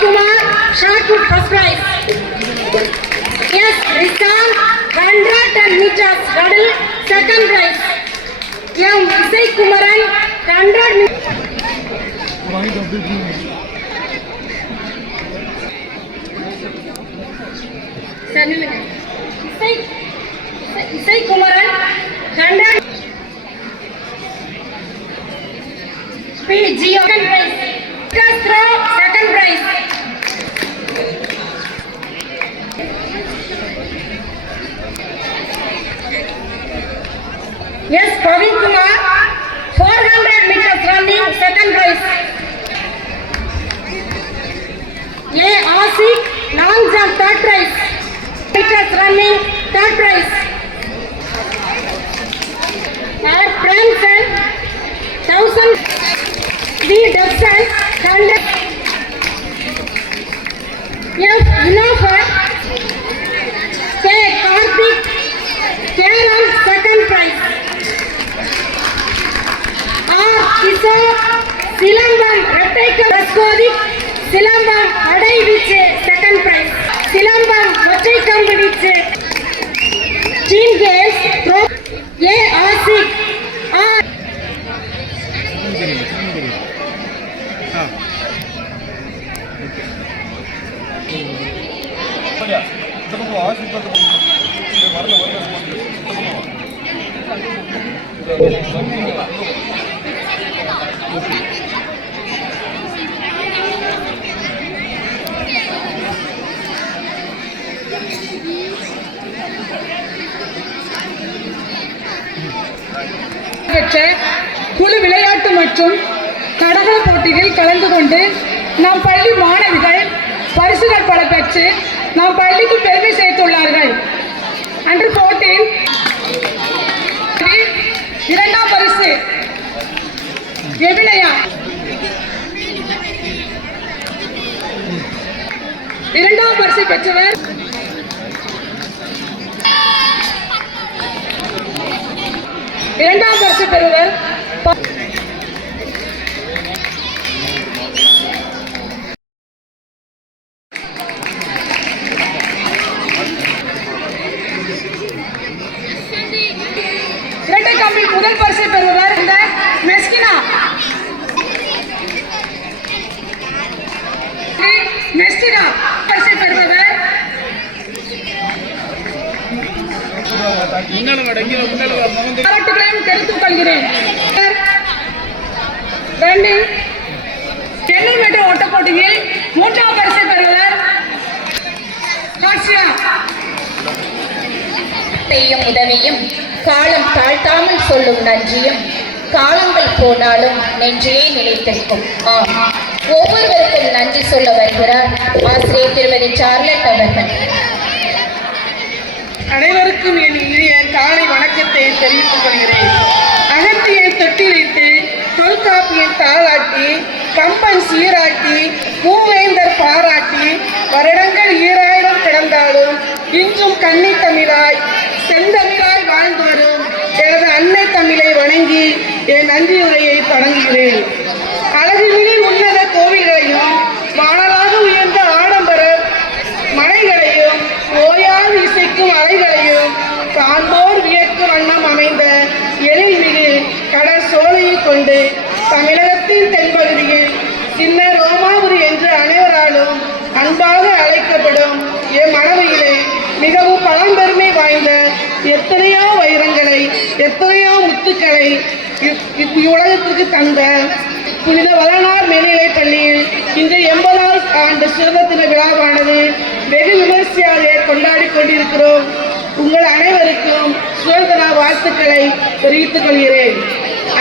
Kumar, shot put first prize. Yes, Rishan, 100 meters hurdle, second prize. M. Isai Kumaran, 100 meters. Isai Kumaran, 100. P. Geo, second prize. Discus throw, second prize. Yes, Pavin Kumar, 400 meters running, second prize. A. Asik, long jump, third prize. Meters running, third prize. R. Premsen, 1000. B. Dustin, 100. F. Innova, K. Karthik, Kerala, second prize. R. Kishore, Silambam, Rattaikal, Raskodik, Silambam, Adai Viche, second prize. Silambam, Vachaikam Viche. Team Games, Pro. A. Asik, R. குழு விளையாட்டு மற்றும் தடகள போட்டியில் கலந்து கொண்டு நம் பள்ளி மாணவிகள் பரிசுகள் பல பெற்று நம் பள்ளிக்கு பெருமை சேர்த்துள்ளார்கள். அன்று போட்டியில் இரண்டாம் பரிசு எபினயா, இரண்டாம் பரிசு பெற்றவர் இரண்டாம் பரிசு பெறுவர் இரட்டை கம்பில் முதல் பரிசை பெறுவர் இந்த மெஸ்கினா. மெஸ்கினா பரிசை பெறுவர் பாராட்டுகளையும் தெரிவித்துக் கொள்கிறேன். 800 மீட்டர் ஓட்ட போட்டியில் மூன்றாம் பரிசை பெறுவர் காசியா. செய்யும் உதவியும் காலம் தாழ்த்தாமல் சொல்லும் நன்றியும் காலங்கள் போனாலும் நெஞ்சிலே நிலைத்திருக்கும். ஒவ்வொருவருக்கும் நன்றி சொல்ல வருகிறார் ஆசிரியர் திருமதி சார்லட் அவர்கள். அனைவருக்கும் என் இனிய காலை வணக்கத்தை தெரிவித்துக் கொள்கிறேன். அகத்தியை தொட்டிலிட்டு தொல்காப்பியை தாளாட்டி கம்பன் சீராட்டி பூவேந்தர் பாராட்டி வருடங்கள் 2000 கிடந்தாலும் இன்றும் கன்னி தமிழாய் செந்தமிழாய் வாழ்ந்து வரும் எனது அன்னை தமிழை வணங்கி என் நன்றியுரையை தொடங்குகிறேன். அழகுமினி உன்னத கோவில்களையும் வானலாக உயர்ந்த ஆடம்பர மலைகளையும் ஓயாது இசைக்கும் அலைகளையும் காண்போர் வியக்கும் வண்ணம் அமைந்த எழில்மிகு கடல் சோலையை கொண்டு தமிழகத்தின் தென்பகுதியில் சின்ன ரோமாபுரி என்று அனைவராலும் அன்பாக அழைக்கப்படும் என் மனதிலே மிகவும் பழம்பெருமை வாய்ந்த எத்தனையோ வைரங்களை எத்தனையோ முத்துக்களை இவ்வுலகத்திற்கு தந்த புனித வளனார் மேல்நிலைப் பள்ளியில் இந்த 80வது ஆண்டு சுதந்திர தின விழாவானது வெகு விமர்சையாக கொண்டாடி கொண்டிருக்கிறோம். உங்கள் அனைவருக்கும் சுதந்திர வாழ்த்துக்களை தெரிவித்துக் கொள்கிறேன்.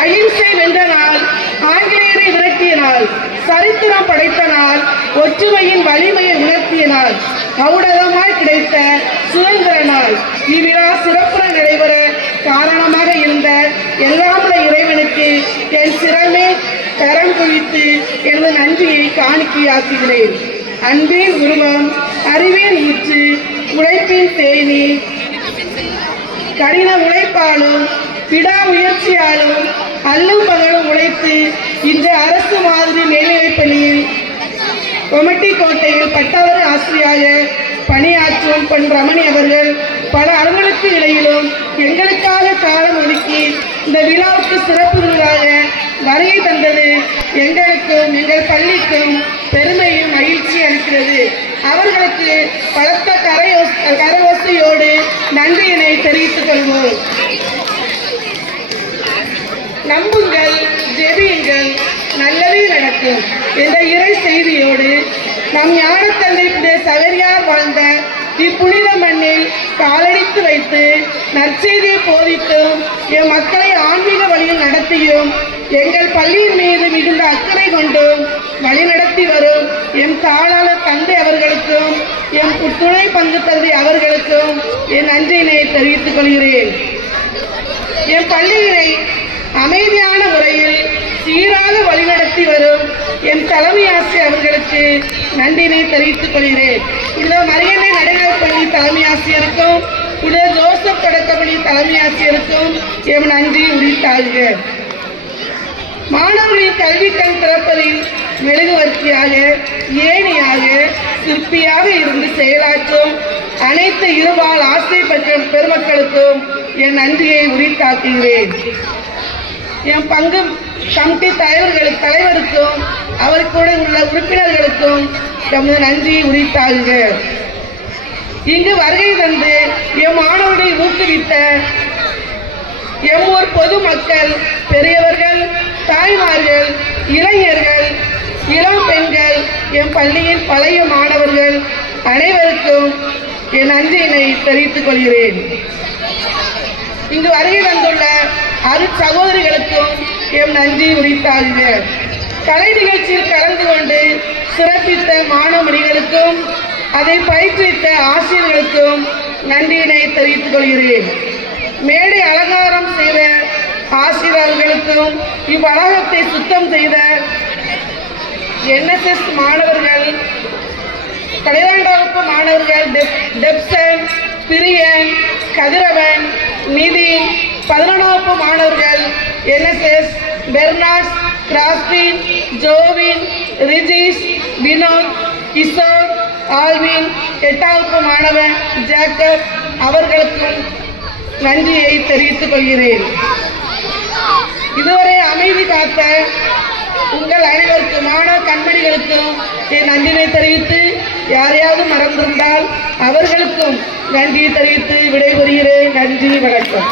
அகிம்சை வென்ற நாள், ஆங்கிலேயரை விரட்டிய நாள், சரித்திரம் படைத்த நாள், ஒற்றுமையின் வலிமையை உணர்த்திய நாள், ஔடதமாய் கிடைத்த சுதந்திர நாள். இவ்விழா சிறப்புடன் நடைபெற காரணமாக இருந்த எல்லாமுள்ள இறைவனுக்கு என் சிறமே கரம் குவித்து எனது நன்றியை காணிக்கையாக்குகிறேன். அன்பின் உருவம், அறிவின் ஊற்று, உழைப்பின் தேனி, கடின உழைப்பாலும் விடாமுயற்சியாலும் அல்லும் பகலும் உழைத்து இன்று அரசு மாதிரி மேல்நிலைப் பள்ளியில் கொமட்டி கோட்டையில் பட்டாவரி ஆசிரியாக பணியாற்றும் பொன் ரமணி அவர்கள் பல அலுவலுக்கு இடையிலும் எங்களுக்காக காலம் ஒதுக்கி இந்த விழாவுக்கு சிறப்பு விருதாக வருகை தந்தது எங்களுக்கும் எங்கள் பள்ளிக்கும் பெருமையும் மகிழ்ச்சி அளிக்கிறது. அவர்களுக்கு பலத்த கரவோசையோடு நன்றியினை தெரிவித்துக் கொள்வோம். நம்புங்கள், ஜெபியுங்கள், நல்லதே நடக்கும் என்ற இறை செய்தியோடு நம் ஞானத்தந்தை சவேரியார் வாழ்ந்த இப்புனித மண்ணில் காலடித்து வைத்து நற்செய்தியை போதித்தும் எம் மக்களை ஆன்மீக வழியில் நடத்தியும் எங்கள் பள்ளியின் மீது மிகுந்த அக்கறை கொண்டும் வழிநடத்தி வரும் எம் தாளாளர் தந்தை அவர்களுக்கும் எம் துணை பங்கு தந்தை அவர்களுக்கும் என் நன்றியினை தெரிவித்துக் கொள்கிறேன். என் பள்ளியினை அமைதியான முறையில் சீராக வழிநடத்தி வரும் என் தலைமை ஆசிரியர் அவர்களுக்கு நன்றியினை தெரிவித்துக் கொள்கிறேன். புனித மரியன்னை நடுநிலைப் பள்ளி தலைமை ஆசிரியருக்கும் புனித ஜோசப் தொடக்கப்பள்ளி தலைமை ஆசிரியருக்கும் எம் நன்றி உரித்தாகுக. மாணவர்களின் கல்வி கண் திறப்பதில் மெழுகுவர்த்தியாக, ஏணியாக, சிற்பியாக இருந்து செயலாற்றும் அனைத்து இருபால் ஆசிரியர் பெற்ற பெருமக்களுக்கும் என் நன்றியை உரித்தாக்குகிறேன். என் பங்கு கமிட்டி தலைவருக்கும் அவர் கூட உள்ள உறுப்பினர்களுக்கும் தமது நன்றியை உரித்தாகுக. இங்கு வருகை தந்து எம் மாணவர்களை ஊக்குவித்த எம்மூர் பொதுமக்கள், பெரியவர்கள், தாய்மார்கள், இளைஞர்கள், இளம் பெண்கள், என் பள்ளியின் பழைய மாணவர்கள் அனைவருக்கும் என் நன்றியினை தெரிவித்துக் கொள்கிறேன். இங்கு வருகை தந்துள்ள சகோதரிகளுக்கும் எம் நன்றி உரித்தாகுக. கலை நிகழ்ச்சியில் கலந்து கொண்டு சிறப்பித்த மாணவர்களுக்கும் அதை பயிற்றுவித்த ஆசிரியர்களுக்கும் நன்றியினை தெரிவித்துக் கொள்கிறேன். மேடை அலங்காரம் செய்த ஆசிரியர்களுக்கும் இவ்வளாகத்தை சுத்தம் செய்த NSS மாணவர்கள், 12ஆம் வகுப்பு மாணவர்கள் டெப்சன், பிரியன், கதிரவன், நிதி, 11ஆம் வகுப்பு மாணவர்கள் NSS பெர்னாஸ், கிராஸ்பின், ஜோவின், ரிஜிஸ், வினோத், கிஷோர், ஆல்வின், 8ஆம் வகுப்பு மாணவன் ஜேக்கப் அவர்களுக்கும் நன்றியை தெரிவித்துக் கொள்கிறேன். இதுவரை அமைதி காத்த உங்கள் அனைவருக்கும் மாணவ கண்மணிகளுக்கும் என் நன்றினை தெரிவித்து, யாரையாவது மறந்திருந்தால் அவர்களுக்கும் நன்றியை தெரிவித்து விடைபெறுகிறேன். நன்றி, வணக்கம்.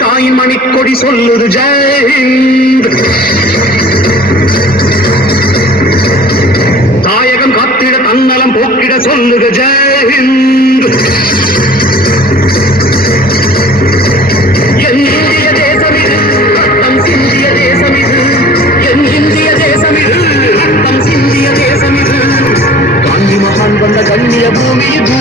தாயின் மணிக்கொடி சொல்லுது ஜெய் ஹிந்த். தாயகம் காத்திட தன்னலம் போக்கிட சொல்லுக ஜெய் ஹிந்த். என் இந்திய தேசம் இது, ரத்தம் சிந்திய தேசம் இது. என் இந்திய தேசம் இது, ரத்தம் சிந்திய தேசம் இது. காந்தி மகான் வந்த கண்ணிய பூமி இது.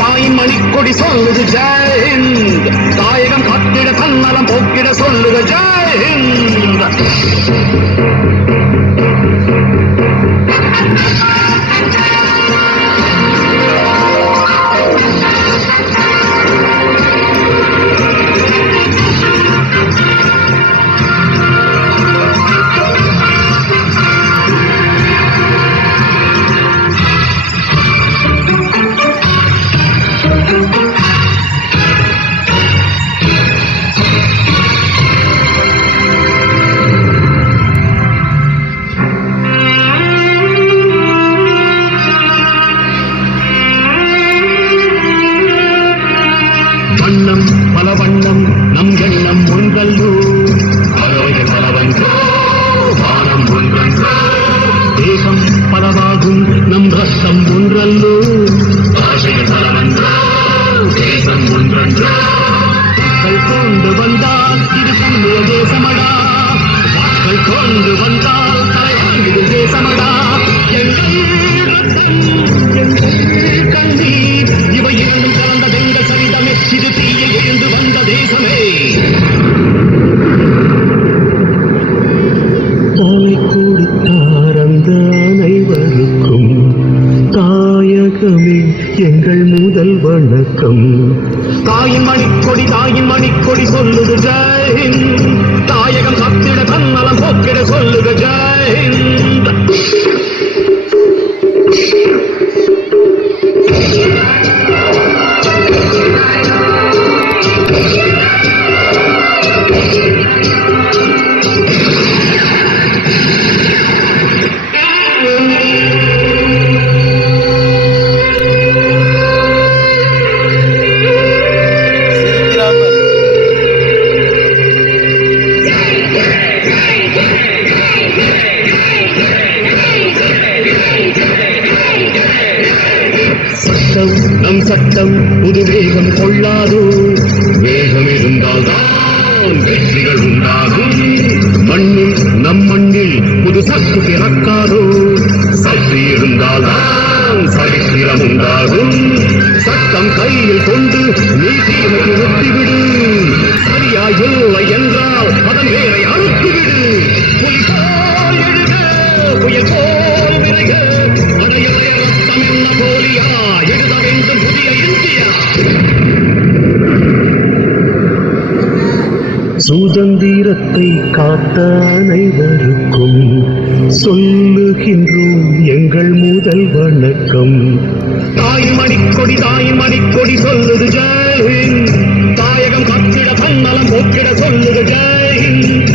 தாயின் மணிக்கொடி சொல்லுது ஜெய் ஹிந்த். தாயகம் காத்திட தன்னலம் போக்கிட சொல்லுக ஜெய் ஹிந்த். வண்ணம் பல வண்ணம் நம் எண்ணம் ஒன்றல்லோ. பறவைகள் பலவன்றோ, வானம் ஒன்றன்றோ. தேகம் பலவாகும் நம் ரத்தம் ஒன்றல்லோ. பாஷைகள் பலவன்றோ. கொண்டு வந்தால் தலைவாங்கிடும் தேசமடா எங்கள் ரத்தம், எங்கள் கண்ணீர் இவை இரண்டும் கலந்த எங்கள் சரிதமே இது தீய எழுந்து வந்த தேசமே தாய் கொடுத்தார் அந்த அனைவருக்கும் தாயகமே எங்கள் முதல் வணக்கம் தாயின் மணிக்கொடி சொல்லுது ஜெய் ஹிந்த் தாயகம் கத்திட தன்னலம் போக்கிட சொல்லுது ஜெய் ஹிந்த் நம் சட்டம் புது வேகம் கொள்ளாதோ வேகம் இருந்தால் தான் வெற்றிகள் உண்டாகும் மண்ணில் நம் மண்ணில் புது சக்தி பிறக்காதோ சக்தி இருந்தால் தான் சரித்திரம் உண்டாகும் சட்டம் கையில் கொண்டு நீ தீமைக்கு ஒட்டிவிடு சரியா இல்லை என்றால் அதன் வேலை அறுத்துவிடு புலி போல் எழுக புயல் போல் விரைக அடையடைய ரத்தம் என்ன போலியா எழுத வேண்டும் புதிய இந்தியா சுதந்திரத்தை காத்த அனைவருக்கும் சொல்லுகின்றோம் எங்கள் முதல் வணக்கம் தாயின் மணிக்கொடி சொல்லுது ஜெய் ஹிந்த் தாயகம் கத்திட தன்னலம் போக்கிட சொல்லுது ஜெய் ஹிந்த்